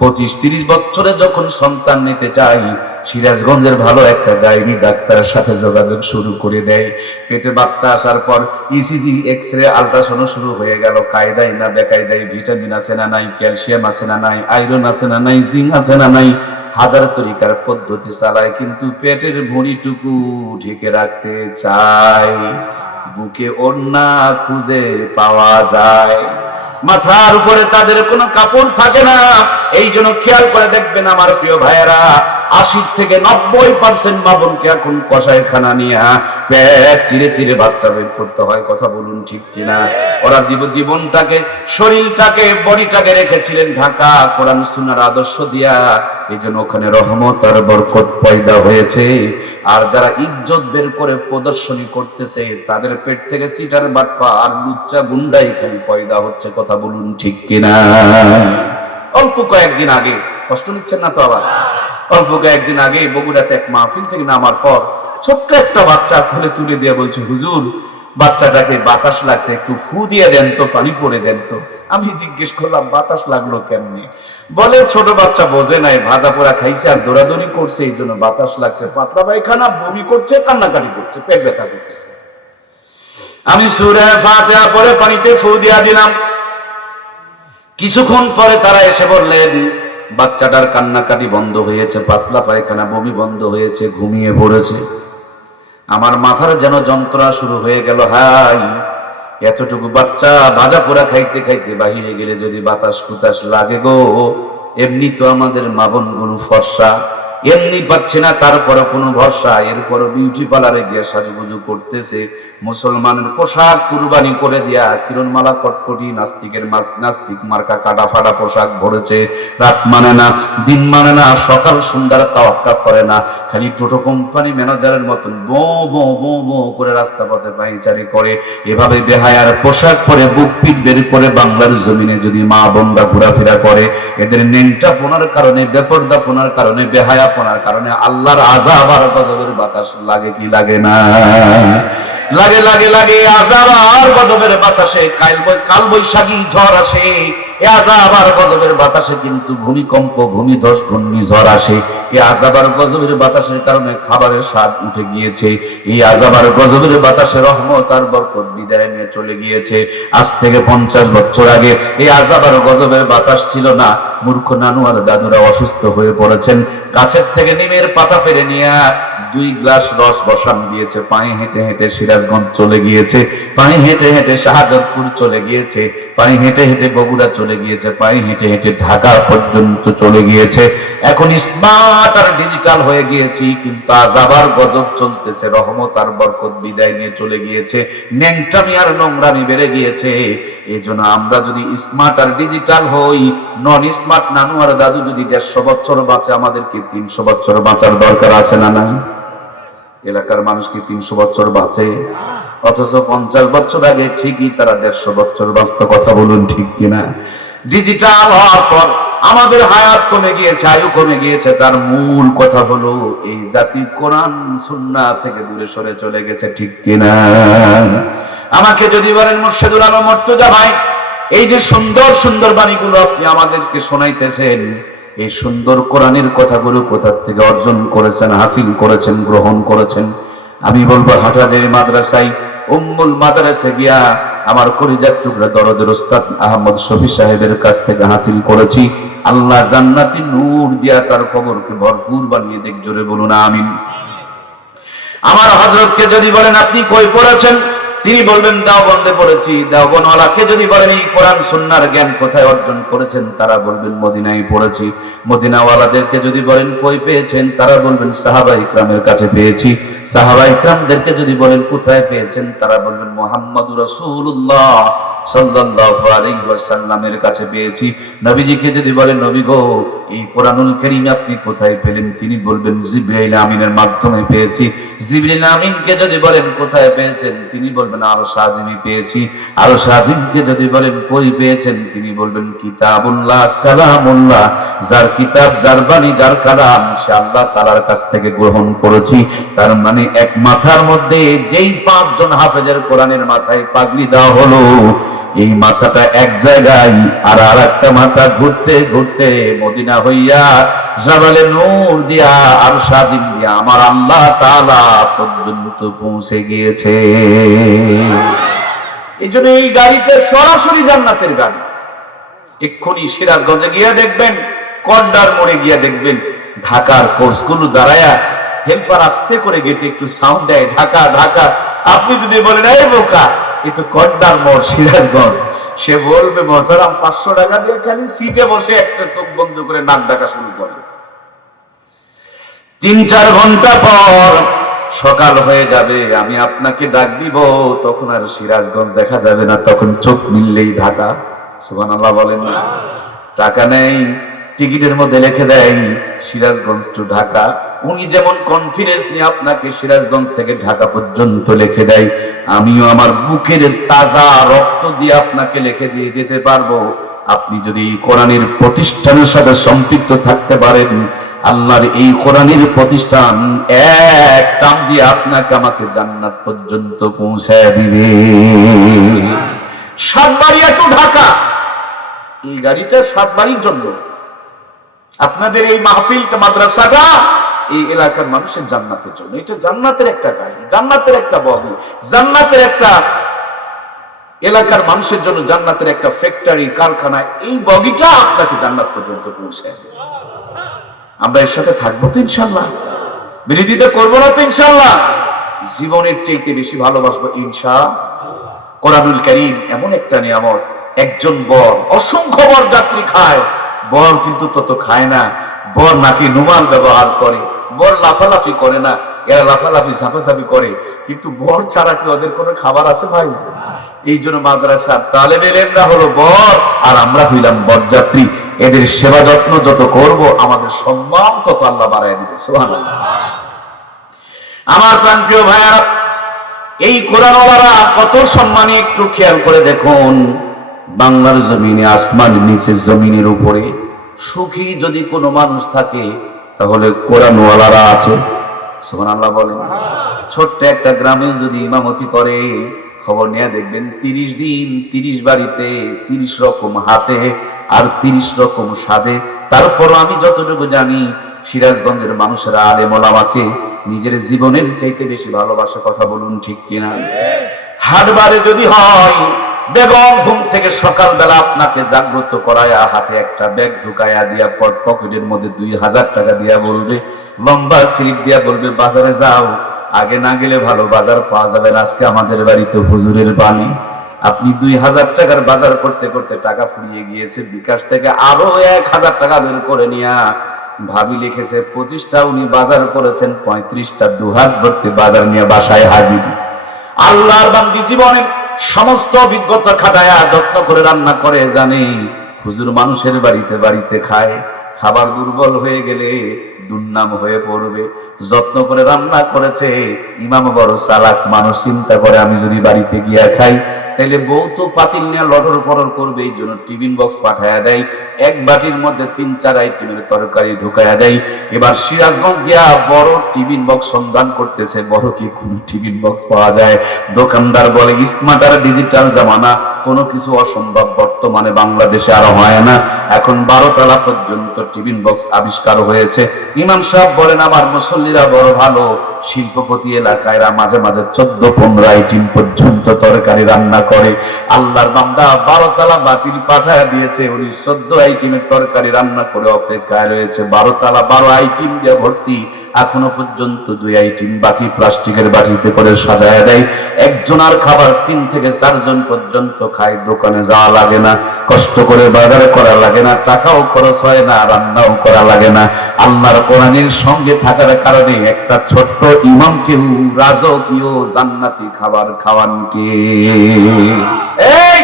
25-30 বছরে যখন সন্তান নিতে চাই, সিরাজগঞ্জের ভালো একটা গাইনি ডাক্তারের সাথে যোগাযোগ শুরু করে দেয়। পেটে বাচ্চা আসার পর ইসিজি, এক্সরে, আলট্রাসাউন্ড শুরু হয়ে গেল। কায়দায় না বেকায়দায় ভিটামিন আছে না নাই, ক্যালসিয়াম আছে না নাই, আয়রন আছে না নাই, জিঙ্ক আছে না নাই, হাজার তরিকার পদ্ধতি চালায়, কিন্তু পেটের ভুঁড়িটুকু ঢেকে রাখতে চায়। বুকে ওড়না খুঁজে পাওয়া যায়, মাথার উপরে তাদের কোনো কাপড় থাকে না। এই জন্য খেয়াল করে দেখবেন আমার প্রিয় ভাইয়েরা, 80 থেকে 90% মা বোনকে এখন কষাইখানা নিয়ে পেট চিরে চিরে বাচ্চা বের করতে হয়। কথা বলুন ঠিক কিনা? ওরা জীবনটাকে, শরীরটাকে, বডিটাকে রেখেছিলেন ঢাকা কোরআন সুন্নাহর আদর্শ দিয়া। এই জন্য ওখানে রহমত আর বরকত পয়দা হয়েছে। আর যারা ইজ্জত বের করে প্রদর্শনী করতেছে, তাদের পেট থেকে চিটার বাটপা আর লুচ্চা গুন্ডাই খালি পয়দা হচ্ছে। কথা বলুন ঠিক কিনা? অল্প কয়েকদিন আগে, কষ্ট নিচ্ছেন না তো আবার? অল্প কয়েকদিন আগে বগুড়াতে এক মাহফিল থেকে নামার পর ছোট্ট একটা বাচ্চা খুলে তুলে দিয়ে বলছে, হুজুর বাচ্চাটাকে বাতাস লাগছে, একটু ফু দিয়ে দেন তো, পানি পড়ে দেন তো। আমি জিজ্ঞেস করলাম বাতাস লাগলো কেমনি? বলে ছোট বাচ্চা বোঝে নাই, ভাজা পোড়া খাইছে আর দৌড়াদৌড়ি করছে, এই জন্য বাতাস লাগছে। পাতলা পায়খানা, বমি করছে, কান্নাকাটি করছে, পেট ব্যথা করতেছে। আমি সূরা ফাতিহা পড়ে পানিতে ফু দিয়া দিলাম। কিছুক্ষণ পরে তারা এসে বললেন বাচ্চাটার কান্নাকাটি বন্ধ হয়েছে, পাতলা পায়খানা, বমি বন্ধ হয়েছে, ঘুমিয়ে পড়েছে। আমার মাথার যেন যন্ত্রণা শুরু হয়ে গেল। হাই, এতটুকু বাচ্চা ভাজা পোড়া খাইতে খাইতে বাহিরে গেলে যদি বাতাস কুতাস লাগে গো। এমনি তো আমাদের মা বোনগুলো ফর্সা, এমনি পাচ্ছে না, তারপরে কোনো ভরসা। এরপরও বিউটি পার্লারে গিয়ে সাজুগুজু করতেছে, মুসলমানের পোশাক কুরবানি করে দিয়া কিরণমালা কটকটি নাস্তিক মার্কা কাটা ফাটা পোশাক ভরেছে। রাত মানে না, দিন মানে না, সকাল সন্ধ্যার তাওয়াক্কা করে না, খালি টোটো কোম্পানি ম্যানেজারের মতন বো বো বো বো করে রাস্তা পথে পায়চারি করে। এভাবে বেহায়ার পোশাক পরে বুক পিট বের করে বাংলার জমিনে যদি মা বোনরা ঘোরাফেরা করে, এদের নেংটা পোনার কারণে, বেপরদা পোনার কারণে, বেহায়া পোনার কারণে আল্লাহর আযাব আর গজবের বাতাস লাগে কি লাগে না? লাগে লাগে লাগে। আযাব আর গজবের বাতাসে কাল বৈশাখী ঝড় আসে, এ আযাব আর গজবের বাতাসে কিন্তু ভূমিকম্প, ভূমিধস, ঘূর্ণিঝড় আসে। এই আযাব আর গজবের বাতাসের কারণে খাবারের স্বাদ উঠে গিয়েছে। এই আযাব আর গজবের বাতাসে রহমত আর বরকত বিদায় নিয়ে চলে গিয়েছে। আজ থেকে 50 বছর আগে এই আযাব আর গজবের বাতাস ছিল না। মূর্খ নানু আর দাদুরা অসুস্থ হয়ে পড়েছেন, গাছের থেকে নিমের পাতা পেরে নিয়ে 2 গ্লাস রস বসান দিয়েছে, পায়ে হেঁটে হেঁটে সিরাজগঞ্জ চলে গিয়েছে, পায়ে হেঁটে হেঁটে শাহজাদপুর চলে গিয়েছে, পায়ে হেঁটে হেঁটে বগুড়া চলে গিয়েছে, পায়ে হেঁটে হেঁটে ঢাকা পর্যন্ত চলে গিয়েছে। এখন স্মার্ট আর ডিজিটাল হয়ে গিয়েছি, কিন্তু আযাব আর গজব চলতেছে, রহমত আর বরকত বিদায় নিয়ে চলে গিয়েছে, ন্যাংটামি আর নোংরামি বেড়ে গিয়েছে। এই জন্য আমরা যদি স্মার্ট আর ডিজিটাল হই, নন স্মার্ট নানু আর দাদু যদি 150 বছর বাঁচে, আমাদেরকে 300 বছর বাঁচার দরকার আছে না নাই? এলাকার মানুষ কি 300 বছর বাঁচে? অথচ 50 বছর আগে ঠিকই তারা 150 বছর বাঁচত। কথা বলুন ঠিক কিনা? ডিজিটাল হওয়ার পর আমাদের হায়াত কমে গিয়েছে, আয়ু কমে গিয়েছে। তার মূল কথা হলো এই জাতি কোরআন সুন্নাহ থেকে দূরে সরে চলে গেছে, ঠিক কিনা? আমাকে যদি বলেন মুর্শেদুল আলম মর্তুজা ভাই, এই যে সুন্দর সুন্দর বাণীগুলো আপনি আমাদেরকে শোনাইতেছেন, এই সুন্দর কোরআনের কথাগুলো কোথা থেকে অর্জন করেছেন, হাসিল করেছেন, গ্রহণ করেছেন? আমি বলবো হাটাজারি মাদ্রাসায় উম্মুল মাদ্রাসা গিয়া আমার কলিজার টুকরা দরদের ওস্তাদ আহমদ শফি সাহেবের কাছ থেকে হাসিল করেছি। আল্লাহ জান্নাতি নূর দিয়া তার কবরকে ভরপুর বানিয়ে দেখ, জোরে বলুন আমিন। আমার হযরতকে যদি বলেন আপনি কই পড়েছেন, তিনি বলবেন দেওবন্দে পড়েছি। দেওবন্দওয়ালাকে যদি বলেন এই কোরআন সুন্নাহর জ্ঞান কোথায় অর্জন করেছেন, তারা বলবেন মদিনায় পড়েছি। মদিনাওয়ালাদেরকে যদি বলেন কই পেয়েছেন, তারা বলবেন সাহাবায়ে ইকরামের কাছে পেয়েছি। সাহাবায়ে ইকরামদেরকে যদি বলেন কোথায় পেয়েছেন, তারা বলবেন মুহাম্মদুর রাসূলুল্লাহ সাল্লাল্লাহু আলাইহি ওয়াসাল্লামের কাছে পেয়েছি। নবীজিকে যদি বলেন নবী গো এই কোরআনুল কারীম আপনি কোথায় পেলেন, তিনি বলবেন জিবরাইল আমিনের মাধ্যমে পেয়েছি। জিবরাইল আমিনকে যদি বলেন কোথায় পেয়েছেন, তিনি বলবেন আরশ আজিমে পেয়েছি। আরশ আজিমকে যদি বলেন কই পেয়েছেন, তিনি বলবেন কিতাবুল্লাহ কালামুল্লাহ, যার কিতাব, যার বাণী, যার কালাম, সে আল্লাহ তাআলার কাছ থেকে গ্রহণ করেছি। তার মানে এক মাথার মধ্যে যেই 5 জন হাফেজের কোরআনের মাথায় পাগড়ি দেওয়া হলো, এই মাথাটা এক জায়গায়, আর আরেকটা মাথা ঘুরতে ঘুরতে মদিনা হইয়া জাবালে নূর দিয়া আর সাজিম দিয়া আমার আল্লাহ তাআলা পর্যন্ত পৌঁছে গিয়েছে। এই জন্য এই গাড়িটা সরাসরি জান্নাতের গাড়ি। এক্ষুনি সিরাজগঞ্জে গিয়ে দেখবেন, কন্ডার মোড়ে গিয়ে দেখবেন, ঢাকার কোর্সগুলো দাঁড়ায়া হেল্পার আস্তে করে গেটে একটু সাউন্ড দেয়, ঢাকা ঢাকা। আপনি যদি বলেন এই বোকা এ তো কন্ডার মোড় সিরাজগঞ্জ, সে বলবে মহতারাম 500 টাকা দিয়ে খালি সিটে বসে একটা চোখ বন্ধ করে নাক ডাকা শুরু করে। 3-4 ঘন্টা পর সকাল হয়ে যাবে, আমি আপনাকে ডাক দিব, তখন আর সিরাজগঞ্জ দেখা যাবে না, তখন চোখ মিললেই ঢাকা। সুবহানাল্লাহ বলেন না? টাকা নেই, টিকিটের মধ্যে লিখে দেয় সিরাজগঞ্জ টু ঢাকা। উনি যেমন কনফিডেন্সলি আপনাকে সিরাজগঞ্জ থেকে ঢাকা পর্যন্ত লিখে দেয়, আমিও আমার বুকের তাজা রক্ত দিয়ে আপনাকে লিখে দিয়ে যেতে পারবো। আপনি যদি কোরআনের প্রতিষ্ঠানের সাথে সম্পৃক্ত থাকতে পারেন, আল্লাহর এই কোরআনের প্রতিষ্ঠান এক টান দিয়ে আপনাকে আমাকে জান্নাত পর্যন্ত পৌঁছায় দিবে। সাতবাড়িয়া টু ঢাকা, এই গাড়িটা সাতবাড়ির জন্য। আপনাদের এই মাহফিলটা, মাদ্রাসাটা এই এলাকার মানুষের জান্নাতের জন্য। এটা জান্নাতের একটা গাড়ি, জান্নাতের একটা বগি, জান্নাতের একটা এলাকার মানুষের জন্য, জান্নাতের একটা ফ্যাক্টরি, কারখানা। এই বগিটা আপনাকে জান্নাত পর্যন্ত পৌঁছায়। আমরা এর সাথে থাকবো তো ইনশাআল্লাহ, বিরোধিতা করবো না তো ইনশাআল্লাহ, জীবনের চাইতে বেশি ভালোবাসবো ইনশাআল্লাহ। কোরআনুল কারীম এমন একটা নিয়ামত, একজন বর অসংখ্য বর যাত্রী খায়, বর কিন্তু তত খায় না। বর নাকি রুমাল ব্যবহার করে, বর লাফালাফি করে না, এরা লাফালাফি ঝাঁপাঝাপি করে, কিন্তু বর ছাড়া কি ওদের কোনো খাবার আছে ভাই? এই জন্য মাদ্রাসার তালেবে ইলমরা হলো বর, আর আমরা হইলাম বরযাত্রী। এদের সেবা যত্ন যত করব, আমাদের সম্মান তত আল্লাহ বাড়ায় দিবে। সুবহানাল্লাহ। আমার প্রান্তীয় ভাইয়ারা, এই কোরআনওয়ালারা কত সম্মানী একটু খেয়াল করে দেখুন। বাংলার জমিনে, আসমানের নিচে, জমিনের উপরে সুখী যদি কোনো মানুষ থাকে তাহলে কোরআনওয়ালারা আছে। সুবহানাল্লাহ বলেন। ছোট্ট একটা গ্রামে যদি ইমামতি করে, খবর নিয়ে দেখবেন 30 দিন 30 বাড়িতে 30 রকম হাতে আর 30 রকম স্বাদে। তারপরও আমি যতটুকু জানি, সিরাজগঞ্জের মানুষেরা আলেম ওলামাকে নিজের জীবনের চাইতে বেশি ভালোবাসে। কথা বলুন ঠিক কিনা? হাটবারে যদি হয়, বেগম ঘুম থেকে সকালবেলা আপনাকে জাগ্রত করায়া হাতে একটা ব্যাগ ঢুকায়া দিয়া পকেটের মধ্যে 2000 টাকা দিয়া বলবে, লম্বা স্লিপ দিয়া বলবে, বাজারে যাও, আগে না গেলে ভালো বাজার পাওয়া যাবে না, আজকে আমাদের বাড়িতে হুজুরের বাণী। আপনি 2000 টাকার বাজার করতে করতে টাকা ফুরিয়ে গিয়েছে, বিকাশ থেকে আরো 1000 টাকা বের করে নিয়া ভাবি লিখেছে 25টা উনি বাজার করেছেন, 35টা দুহাত ভর্তি বাজার নিয়ে বাসায় হাজির। আল্লাহর বান্দি জীবনের সমস্ত অভিজ্ঞতা খাটায়া যত্ন করে রান্না করে, জানে হুজুর মানুষের বাড়িতে বাড়িতে খায়, খাবার দুর্বল হয়ে গেলে দুর্নাম হয়ে পড়বে। যত্ন করে রান্না করেছে। ইমাম বড় চালাক মানুষ, চিন্তা করে আমি যদি বাড়িতে গিয়া খাই তাহলে বউ তো পাতিল নিয়ে লটর পটর করবে, এই জন্য টিফিন বক্স পাঠায়া দেয়, এক বাটির মধ্যে 3-4 আইটেমের তরকারি ঢুকায়া দেয়। এবার সিরাজগঞ্জ গিয়া বড় টিফিন বক্স সন্ধান করতেছে, বড় কি কোনো টিফিন বক্স পাওয়া যায়? দোকানদার বলে স্মার্ট আর ডিজিটাল জামানা, কোনো কিছু অসম্ভব বর্তমানে বাংলাদেশে আর হয় না। এখন 12 তলা পর্যন্ত টিফিন বক্স আবিষ্কার হয়েছে। ইমাম সাহেব বলেন, আমার মুসল্লিরা বড় ভালো, শিল্পপতি এলাকায় মাঝে মাঝে 14-15 আইটেম পর্যন্ত তরকারি রান্না করে। আল্লাহর বান্দা 12 তলা বাতিল পাঠায় দিয়েছে, উনি 14 আইটেমের তরকারি রান্না করে অপেক্ষায় রয়েছে। 12 তলা 12 আইটেম দিয়ে ভর্তি, এখনো পর্যন্ত 2 আইটেম বাকি প্লাস্টিকের বাটিতে করে সাজায় দেয়। একজনের খাবার 3 থেকে 4 জন পর্যন্ত খায়। দোকানে যাওয়া লাগে না, কষ্ট করে বাজারে করা লাগে না, টাকাও খরচ হয় না, রান্নাও করা লাগে না। আল্লাহর কোরআনের সঙ্গে থাকার কারণে একটা ছোট্ট ইমামকেও রাজকীয় জান্নাতি খাবার খাওয়ান কে? এই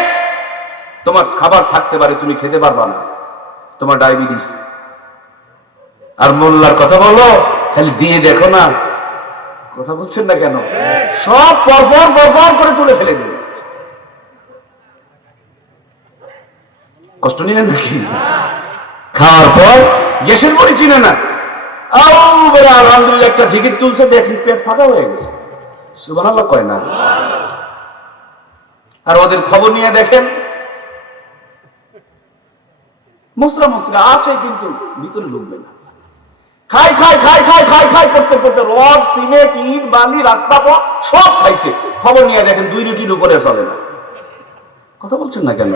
তোমার খাবার থাকতে পারে, তুমি খেতে পারবা না, তোমার ডায়াবেটিস, আর মোল্লার কথা বলো, খালি দিয়ে দেখো না। কথা বলছেন না কেন? সব পরপর পরপর করে তুলে ফেলে দিল। কষ্ট নিলেন নাকি? খাওয়ার পর গ্যাসের বড়ি চিনে না, আলহামদুলিল্লাহ একটা টিকিট তুলছে, দেখেন পেট ফাঁকা হয়ে গেছে। সুবহানাল্লাহ কয় না? আর ওদের খবর নিয়ে দেখেন, মুসরা মুসরা আছে কিন্তু ভিতরে ঢুকবে না। খাই খাই খাই খাই খাই খাই করতে করতে রড, সিমেন্ট, ইট, বালি, রাস্তা পথ সব খাইছে। খবর নিয়ে দেখেন 2 রুটির উপরে চলে না। কথা বলছেন না কেন?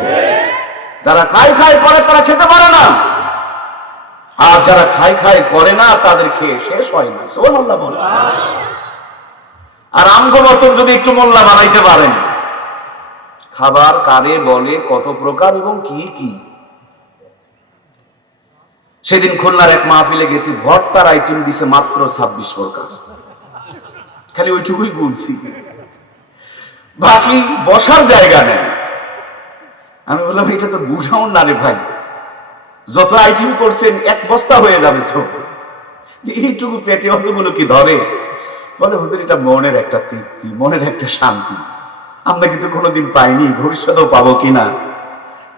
যারা খাই খাই করে তারা খেতে পারে না, আর যারা খাই খাই করে না তাদের খেয়ে শেষ হয় না। সুবহানাল্লাহ বলে। আর আমগো মতন যদি একটু মোল্লা বানাইতে পারেন, খাবার কারে বলে, কত প্রকার এবং কি কি। সেদিন খুলনার এক মাহফিলে গেছি, ভর্তার আইটেম দিছে মাত্র 26 প্রকার, খালি ওইটুকুই গুনছি, বাকি বসার জায়গা নেই। আমি বললাম এটা তো বুঝাও না রে ভাই, যত আইটেম করছেন 1 বস্তা হয়ে যাবে তো, এইটুকু পেটে অতগুলো কি ধরে? বলে হুজুর এটা মনের একটা তৃপ্তি, মনের একটা শান্তি, আমরা কিন্তু কোনোদিন পাইনি, ভবিষ্যতেও পাবো কিনা।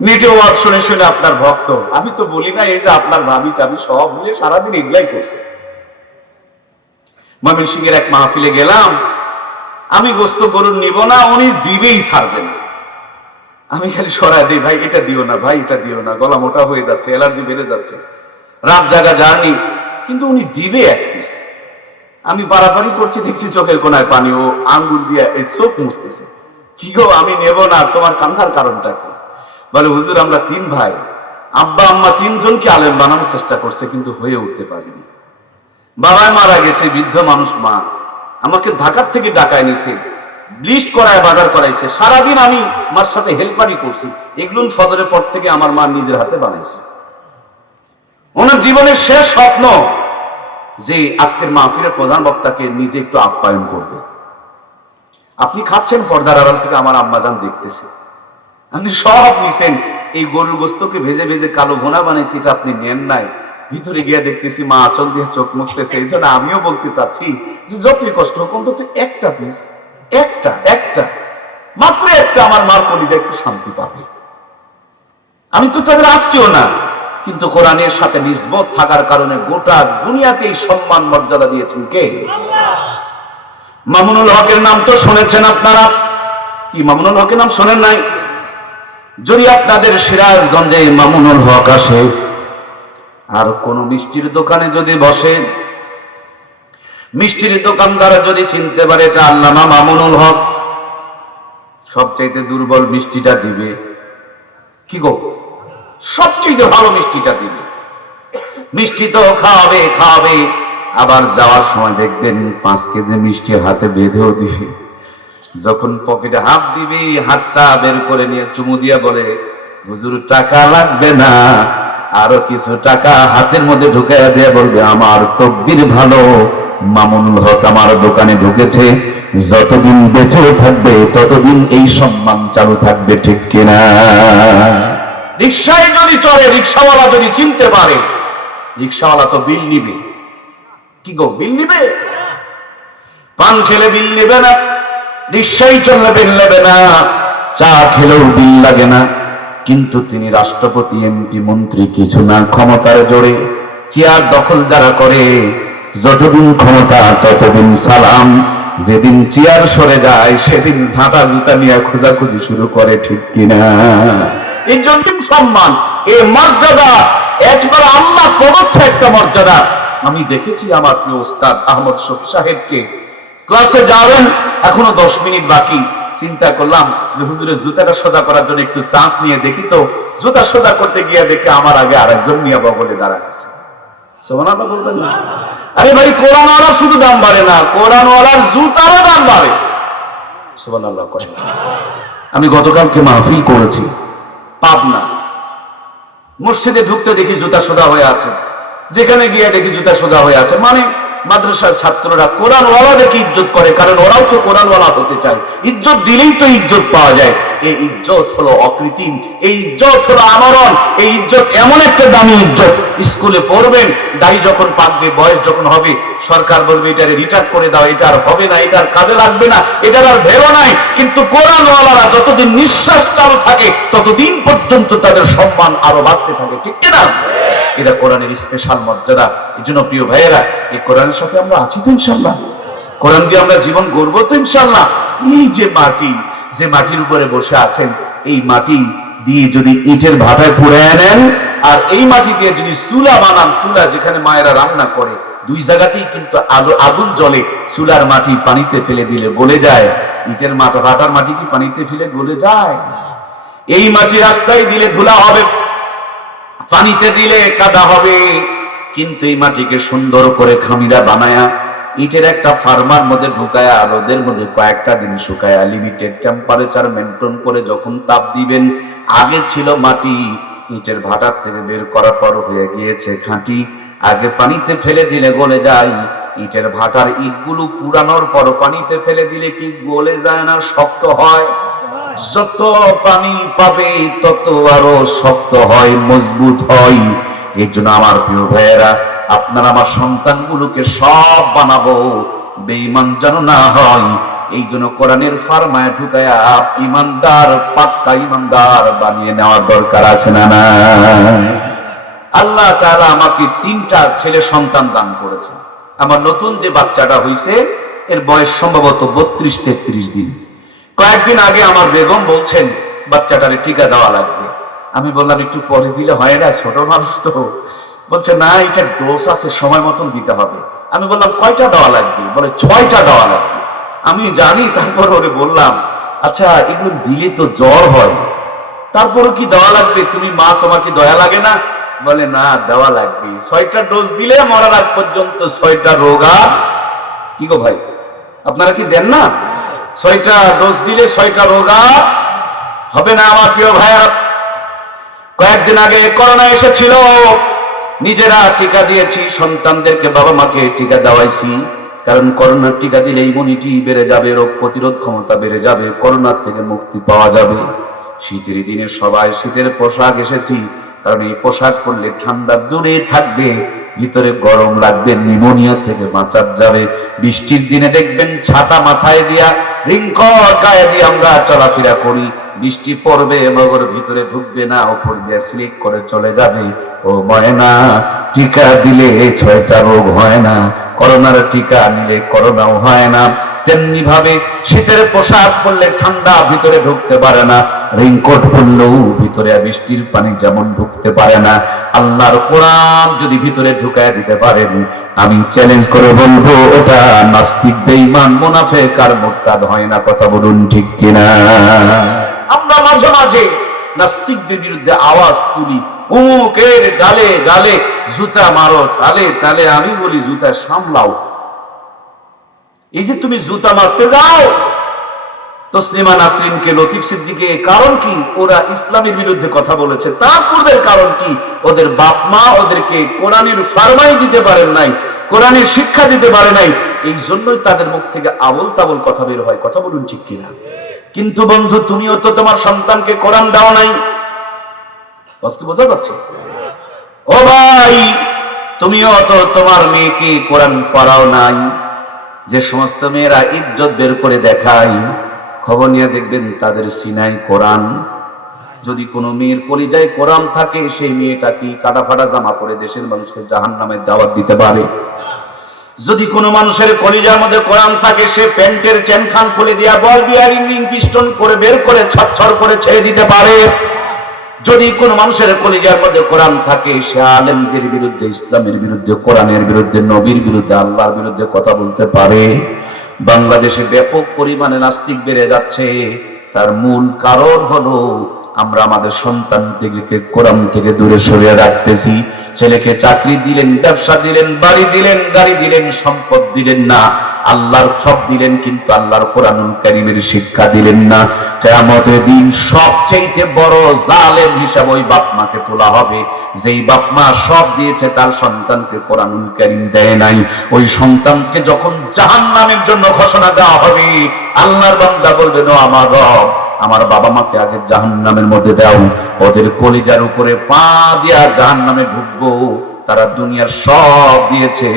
নিজে ওয়াজ শুনে শুনে আপনার ভক্ত, আমি তো বলি না, এই যে আপনার ভাবি টাবি সব মিলে সারাদিন এগুলাই করছে। ময়মনসিংহের এক মাহফিলে গেলাম, আমি গোস্ত গরুর নিব না, উনি দিবেই ছাড়বে না। আমি খালি সরাই দিই, ভাই এটা দিও না, ভাই এটা দিও না, গলা মোটা হয়ে যাচ্ছে, অ্যালার্জি বেড়ে যাচ্ছে, রাত জাগা জার্নি, কিন্তু উনি দিবে 1 পিস। আমি বাড়াবাড়ি করছি, দেখছি চোখের কোনায় পানি, ও আঙ্গুল দিয়ে এই চোখ মুছতেছে। কি গো, আমি নেব না, তোমার কান্নার কারণটা কি? বলে হুজুর আমরা 3 ভাই, আব্বা আম্মা 3 জনকে আলেম বানানোর চেষ্টা করছে, কিন্তু হয়ে উঠতে পারিনি। বাবায় মারা গেছে, বৃদ্ধ মানুষ মা, আমাকে ঢাকার থেকে ডাকায় নিয়েছে, লিস্ট করায় বাজার করাইছে, সারাদিন আমি মার সাথে হেল্পারি করছি। এগুলো ফজরের পর থেকে আমার মা নিজের হাতে বানাইছে। ওনার জীবনের শেষ স্বপ্ন যে আজকের মাহফিলের প্রধান বক্তাকে নিজে একটু আপ্যায়ন করবে। আপনি খাচ্ছেন, পর্দার আড়াল থেকে আমার আম্মাজান দেখতেছে, আপনি সব নিছেন, এই গরুর গোস্তকে ভেজে ভেজে কালো ভুনা বানাইছি, এটা আপনি নেন নাই। ভিতরে গিয়া দেখতেছি মা আঁচল দিয়ে চোখ মুছতেছে। এই জন্য আমিও বলতে চাচ্ছি যে যতই কষ্ট হোক অন্তত একটা পিস, একটা মাত্র একটা, আমার মার কলিজা একটু শান্তি পাবে। আমি তো তাদের আত্মীয় না, কিন্তু কোরআনের সাথে নিসবত থাকার কারণে গোটা দুনিয়াতে এই সম্মান মর্যাদা দিয়েছেন কে? মামুনুল হকের নাম তো শুনেছেন আপনারা, কি মামুনুল হকের নাম শোনেন নাই? যদি আপনাদের সিরাজগঞ্জে মামুনুল হক আসে আর কোন মিষ্টির দোকানে যদি বসে, মিষ্টির দোকানদার যদি চিনতে পারে এটা আল্লামা মামুনুল হক, সবচাইতে দুর্বল মিষ্টিটা দিবে কি গো? সবচেয়ে ভালো মিষ্টিটা দিবে। মিষ্টি তো খাওয়াবে, আবার যাওয়ার সময় দেখবেন 5 কেজি মিষ্টি হাতে বেঁধেও দিবে। যখন পকেটে হাত দিবে, হাতটা বের করে নিয়ে চুমু দিয়া বলে, হুজুর টাকা লাগবে না, আরো কিছু টাকা হাতের মধ্যে ঢুকাইয়া দিয়ে বলবে, আমার তকদির ভালো, মামুনুল হক আমার দোকানে ঢুকেছে, যতদিন বেঁচে থাকবে ততদিন এই সম্মান চালু থাকবে, ঠিক কিনা? রিক্সায় যদি চড়ে, রিক্সাওয়ালা যদি চিনতে পারে, রিক্সাওয়ালা তো বিল নিবে, কি গো বিল নিবে? পান খেলে বিল নেবে না, রিক্সায় চললে বিল নেবে না, চা খেলেও বিল লাগে না। কিন্তু তিনি রাষ্ট্রপতি, এমপি, মন্ত্রী কিছু না, ক্ষমতার জোরে চেয়ার দখল যারা করে, যতদিন ক্ষমতা ততদিন সালাম, যেদিন চেয়ার সরে যায় সেদিন ঝাঁটা জুতা নিয়ে খোঁজাখুঁজি শুরু করে, ঠিক কিনা? এই জন্য সম্মান, এই মর্যাদা একবার আল্লাহ প্রদত্ত একটা মর্যাদা। আমি দেখেছি আমার প্রিয় ওস্তাদ আহমদ শফি সাহেবকে, ক্লাসে যাবেন, এখনো 10 মিনিট বাকি, চিন্তা করলাম যে হুজুরের জুতাটা সোজা করার জন্য একটু চান্স নিয়ে দেখি, তো জুতা সোজা করতে গিয়ে দেখে আমার আগে আরেকজন মিয়া বগলে দাঁড়ায় আছে। সুবহানাল্লাহ বলবেন না? আরে ভাই, কোরআনওয়ালা শুধু দাম বাড়ে না, কোরআনওয়ালার জুতারও দাম বাড়ে। সুবহানাল্লাহ করেন। আমি গতকালকে মাহফিল করেছি পাবনা, মসজিদে ঢুকতে দেখি জুতা সোজা হয়ে আছে, যেখানে গিয়ে দেখি জুতা সোজা হয়ে আছে। মানে মাদ্রাসার ছাত্ররা কোরআনওয়ালাদেরকে ইজ্জত করে, কারণ ওরাও তো কোরআনওয়ালা হতে চায়। ইজ্জত দিলেই তো ইজ্জত পাওয়া যায়। এই ইজ্জত হলো অকৃত্রিম, এই ইজ্জত হলো আমরণ, এই ইজ্জত এমন একটা দামি ইজ্জত। স্কুলে পড়বেন, দাড়ি যখন পাকবে, বয়স যখন হবে, সরকার বলবে এটারে রিটায়ার করে দাও, এটা আর হবে না, এটা আর কাজে লাগবে না, এটার আর ভেরো নাই। কিন্তু কোরআনওয়ালারা যতদিন নিঃশ্বাস চালু থাকে ততদিন পর্যন্ত তাদের সম্মান আরো বাড়তে থাকে, ঠিক কিনা? এটা কোরআনের স্পেশাল মর্যাদা। এই জন্য প্রিয় ভাইয়েরা, এই কোরআনের সাথে আমরা আছি তো ইনশাল্লাহ, কোরআন দিয়ে আমরা জীবন গড়বো তো ইনশাল্লাহ। এই যে মাটি, যে মাটির উপরে বসে আছেন, এই মাটি দিয়ে যদি ইটের ভাটায় পুড়ে নেন, আর এই মাটি দিয়ে যদি চুলা বানান, চুলা যেখানে মায়েরা রান্না করে, 2 জায়গাতেই কিন্তু আগুন জ্বলে। চুলার মাটি পানিতে ফেলে দিলে গলে যায়, ইটের ভাটার মাটি কি পানিতে ফেলে গলে যায়? এই মাটি রাস্তায় দিলে ধুলা হবে, পানিতে দিলে কাদা হবে। কিন্তু এই মাটিকে সুন্দর করে খামিরা বানায়া ইটের একটা ফার্মার মধ্যে ঢুকায়া রোদের মধ্যে কয়েকটা দিন শুকায়া লিমিটেড টেম্পারেচার মেনটেন করে যখন তাপ দিবেন, আগে ছিল মাটি, ইটের ভাটার থেকে বের করার পর হয়ে গিয়েছে খাঁটি। আগে পানিতে ফেলে দিলে গলে যায়, ইটের ভাটার ইটগুলো পুরানোর পর পানিতে ফেলে দিলে কি গলে যায় না, শক্ত হয়। যত পানি পাবে তত আরো শক্ত হয়, মজবুত হয়। এই জন্য আমার প্রিয় ভাইয়েরা, আপনারা আমার সন্তানগুলোকে সব বানাবো, বেঈমান যেন না হয়। এই জন্য কোরআনের ফার্মায় ঢুকায়া ইমানদার, পাক্কা ইমানদার বানিয়ে নেওয়ার দরকার আছে না? না, আল্লাহ তাআলা আমাকে 3টা ছেলে সন্তান দান করেছে। আমার নতুন যে বাচ্চাটা হইছে, এর বয়স সম্ভবত 32-33 দিন। কয়েকদিন আগে আমার বেগম বলছেন বাচ্চাটারে টিকা দেওয়া লাগবে। আমি বললাম একটু পরে দিলে হয় না, ছোট মানুষ তো। বলছে না, এটা ডোজ আছে, সময় মতন দিতে হবে। আমি বললাম কয়টা দেওয়া লাগবে? বলে 6টা দেওয়া লাগবে। আমি জানি, তারপর ওরে বললাম আচ্ছা এগুলো দিলে তো জ্বর হয়, তারপরও কি দেওয়া লাগবে? তুমি মা, তোমার কি দয়া লাগে না? বলে না, দেওয়া লাগবে। 6টা ডোজ দিলে মরার আগ পর্যন্ত 6টা রোগ আর কি গো ভাই, আপনারা কি দেন না? 6টা ডোজ দিলে 6টা রোগ আর হবে না। আমার প্রিয় ভাইয়া, কয়েকদিন আগে করোনা এসেছিল, নিজেরা টিকা দিয়েছি, সন্তানদেরকে বাবা মাকে টিকা দেওয়াইছি। কারণ করোনার টিকা দিলে ইমিউনিটি বেড়ে যাবে, রোগ প্রতিরোধ ক্ষমতা বেড়ে যাবে, করোনার থেকে মুক্তি পাওয়া যাবে। শীতের দিনে সবাই শীতের পোশাক এসেছি, কারণ এই পোশাক পরলে ঠান্ডা দূরে থাকবে, ভিতরে গরম লাগবে, নিউমোনিয়া থেকে বাঁচা যাবে। বৃষ্টির দিনে দেখবেন ছাতা মাথায় দিয়া, রিংকট গায়ে দিয়ে আমরা চলাফেরা করি। বৃষ্টি পড়বে মগর ভিতরে ঢুকবে না, উপর দিয়ে স্লিপ করে চলে যাবে। ও ময়না, টিকা দিলে 6টা রোগ হয় না, করোনার টিকা নিলে করোনাও হয় না। তেমনি ভাবে শীতের পোশাক পরলে ঠান্ডা ভিতরে ঢুকতে পারে না, রেইনকোট পরলেও ভিতরে বৃষ্টির পানি যেমন ঢুকতে পারে না, আল্লাহর কোরআন যদি ভিতরে ঢুকায় দিতে পারেন, আমি চ্যালেঞ্জ করে বলবো ওটা নাস্তিক, বেঈমান, মুনাফিক আর মুরতাদ হয় না। কথা বলুন ঠিক কিনা? আমরা মাঝে মাঝে নাস্তিকদের বিরুদ্ধে আওয়াজ তুলি, অমুকের গালে গালে জুতা মারো, তালে তালে আমি বলি জুতা সামলাও। এই যে তুমি জুতা মারতে যাও তসলিমা নাসরিনকে, লতিফ সিদ্দিকে, কারণ কি? ওরা ইসলামের বিরুদ্ধে কথা বলেছে। তারপরের কারণ কি? ওদের বাপ মা ওদেরকে কোরআনের ফরমাই দিতে পারেন নাই, কোরআনের শিক্ষা দিতে পারে নাই, এই জন্যই তাদের মুখ থেকে আবল তাবল কথা বের হয়। কথা বলুন ঠিক কিনা? কিন্তু বন্ধু, তুমিও তো তোমার সন্তানকে কোরআন দাও নাই। বোঝা যাচ্ছে? ও ভাই, তুমিও তো তোমার মেয়েকে কোরআন পড়াও নাই। যে সমস্ত মেয়েরা ইজ্জত বের করে দেখায়, খবর নিয়ে দেখবেন তাদের সিনায় কোরআন। যদি কোনো মেয়ের পরিচয় কোরআন থাকে, সেই মেয়েটা কি কাটা ফাটা জামা পরে দেশের মানুষকে জাহান্নামের দাওয়াত দিতে পারে? যদি কোনো মানুষের কলিজার মধ্যে কোরআন থাকে, সে প্যান্টের চেন খান খুলে দিয়া বল বিয়ারিং রিং পিস্টন করে বের করে ছটছট করে ছেড়ে দিতে পারে। যদি কোনো মানুষের কলিজার মধ্যে কোরআন থাকে, সে আলেমদের বিরুদ্ধে, ইসলামের বিরুদ্ধে, কোরআনের বিরুদ্ধে, নবীর বিরুদ্ধে, আল্লাহর বিরুদ্ধে কথা বলতে পারে। বাংলাদেশে ব্যাপক পরিমাণে নাস্তিক বেড়ে যাচ্ছে। তার মূল কারণ হলো আমরা আমাদের সন্তানদেরকে কোরআন থেকে দূরে সরিয়ে রাখতেছি। ছেলেকে চাকরি দিলেন, ব্যবসা দিলেন, বাড়ি দিলেন, গাড়ি দিলেন, সম্পদ দিলেন না, আল্লাহর সব দিলেন, কিন্তু আল্লাহর কোরআনুল কারীমের শিক্ষা দিলেন না। কিয়ামতের দিন সবচেয়ে বড় জালেম হিসাবে ওই বাপ মাকে তোলা হবে, যেই বাপ মা সব দিয়েছে তার সন্তানকে কোরআনুল কারীম দেয় নাই। ওই সন্তানকে যখন জাহান্নামের জন্য ঘোষণা দেওয়া হবে, আল্লাহর বান্দা বলবেন, ও আমার রব, আমার বাবা মাকে আগে জাহান্নামের মধ্যে দাও, ওদের কলিজার উপরে পা দিয়া জাহান্নামে ঢুকবো। তারা দুনিয়ার সব দিয়েছে,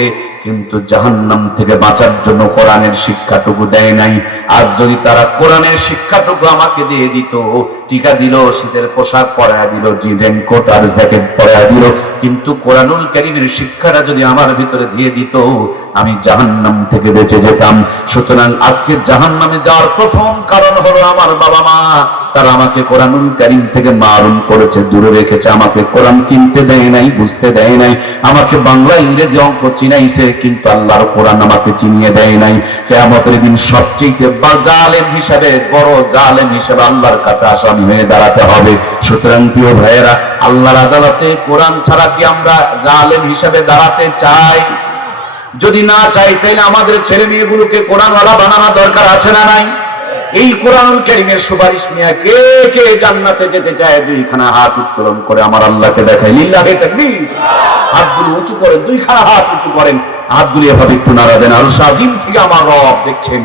কিন্তু জাহান্নাম থেকে বাঁচার জন্য কোরআনের শিক্ষাটুকু দেয় নাই। আজ যদি তারা কোরআনের শিক্ষাটুকু আমাকে দিয়ে দিত, টিকা দিল, শীতের পোশাক পরায় দিল, রেনকোট আর জ্যাকেট পরায় দিল, কিন্তু কোরআনুল কারীমের শিক্ষাটা যদি আমার ভিতরে দিয়ে দিত, আমি জাহান্নাম থেকে বেঁচে যেতাম। সুতরাং আজকে জাহান্নামে যাওয়ার প্রথম কারণ হলো আমার বাবা মা। তারা আমাকে কোরআনুল কারীম থেকে মারুন করেছে, দূরে রেখেছে, আমাকে কোরআন চিনতে দেয় নাই, বুঝতে দেয় নাই, আমাকে বাংলা, ইংরেজি, অঙ্ক চিনাইছে, কিন্তু আল্লাহর কোরআন আমাকে চিনিয়ে দেয় নাই। কিয়ামতের দিন সবচেয়ে জালেম হিসেবে, বড় জালেম হিসেবে আল্লাহর কাছে আসামি হয়ে দাঁড়াতে হবে। সুতরাং প্রিয় ভাইয়েরা, আল্লাহর আদালতে কোরআন ছাড়া কি আমরা জালেম হিসেবে দাঁড়াতে চাই? যদি না চাই, তাহলে আমাদের ছেলে মেয়েগুলোকে কোরআনওয়ালা বানানো দরকার আছে না নাই? এই কোরআনুল কারীমের সুপারিশ নিয়ে কে কে জান্নাতে যেতে চায়? দুইখানা হাত উত্তোলন করে আমার আল্লাহকে দেখাই, লিল্লাহি তাকবীর। হাতগুলো উঁচু করেন, দুইখানা হাত উঁচু করেন, হাতগুলো এভাবে একটু নাড়া দেন। আরশ আজিম থেকে আমার রব দেখছেন,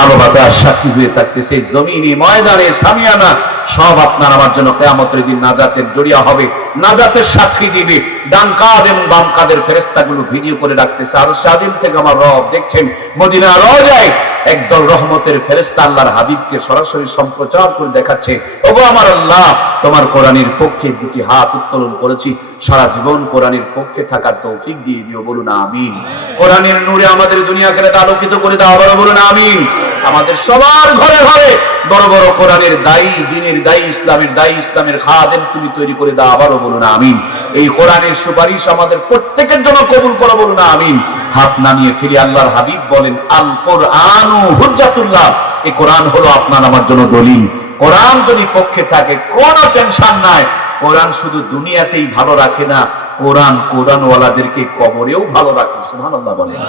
আলো বাতাস সাক্ষী হয়ে থাকতেছে, জমিনে, ময়দানে, সামিয়ানা সব আপনার আমার জন্য কিয়ামতের দিন নাজাতের জড়িয়া হবে, নাজাতের সাক্ষী দিবে। ডান কাঁধ এবং বাম কাঁধের ফেরেশতাগুলো ভিডিও করে রাখতেছে। আরশ আজিম থেকে আমার রব দেখছেন, মদিনা রওজায় একদল রহমতের ফেরেশতা আল্লাহর হাবিবকে সরাসরি সম্প্রচার করে দেখাচ্ছে, ওগো আমার আল্লাহ, তোমার কোরআনের পক্ষে দুটি হাত উত্তোলন করেছি, সারা জীবন কোরআনের পক্ষে থাকার তৌফিক দিয়ে দিও। বলুন আমিন। কোরআনের নূরে আমাদের দুনিয়া আখিরাত আলোকিত করে দাও, আবারও বলুন আমিন। আমাদের সবার ঘরে ঘরে বড় বড় কোরআনের দায়ী, দ্বীনের দায়ী, ইসলামের দায়ী, ইসলামের খাদেম তুমি তৈরি করে দাও, আবারও বলুন আমিন। এই কোরআনের সুপারিশ আমাদের প্রত্যেকের জন্য কবুল করো, বলুন আমিন। হাত নামিয়ে ফিরে আল্লাহর হাবিব বলেন, আল কোরআনু হুজ্জাতুল্লাহ, এই কোরআন হলো আপনার আমার জন্য দলিল। কোরআন যদি পক্ষে থাকে কোনো টেনশন নাই। কোরআন শুধু দুনিয়াতেই ভালো রাখে না, কোরআন কোরআনওয়ালাদেরকে কবরেও ভালো রাখে। সুবহানাল্লাহ বলেন।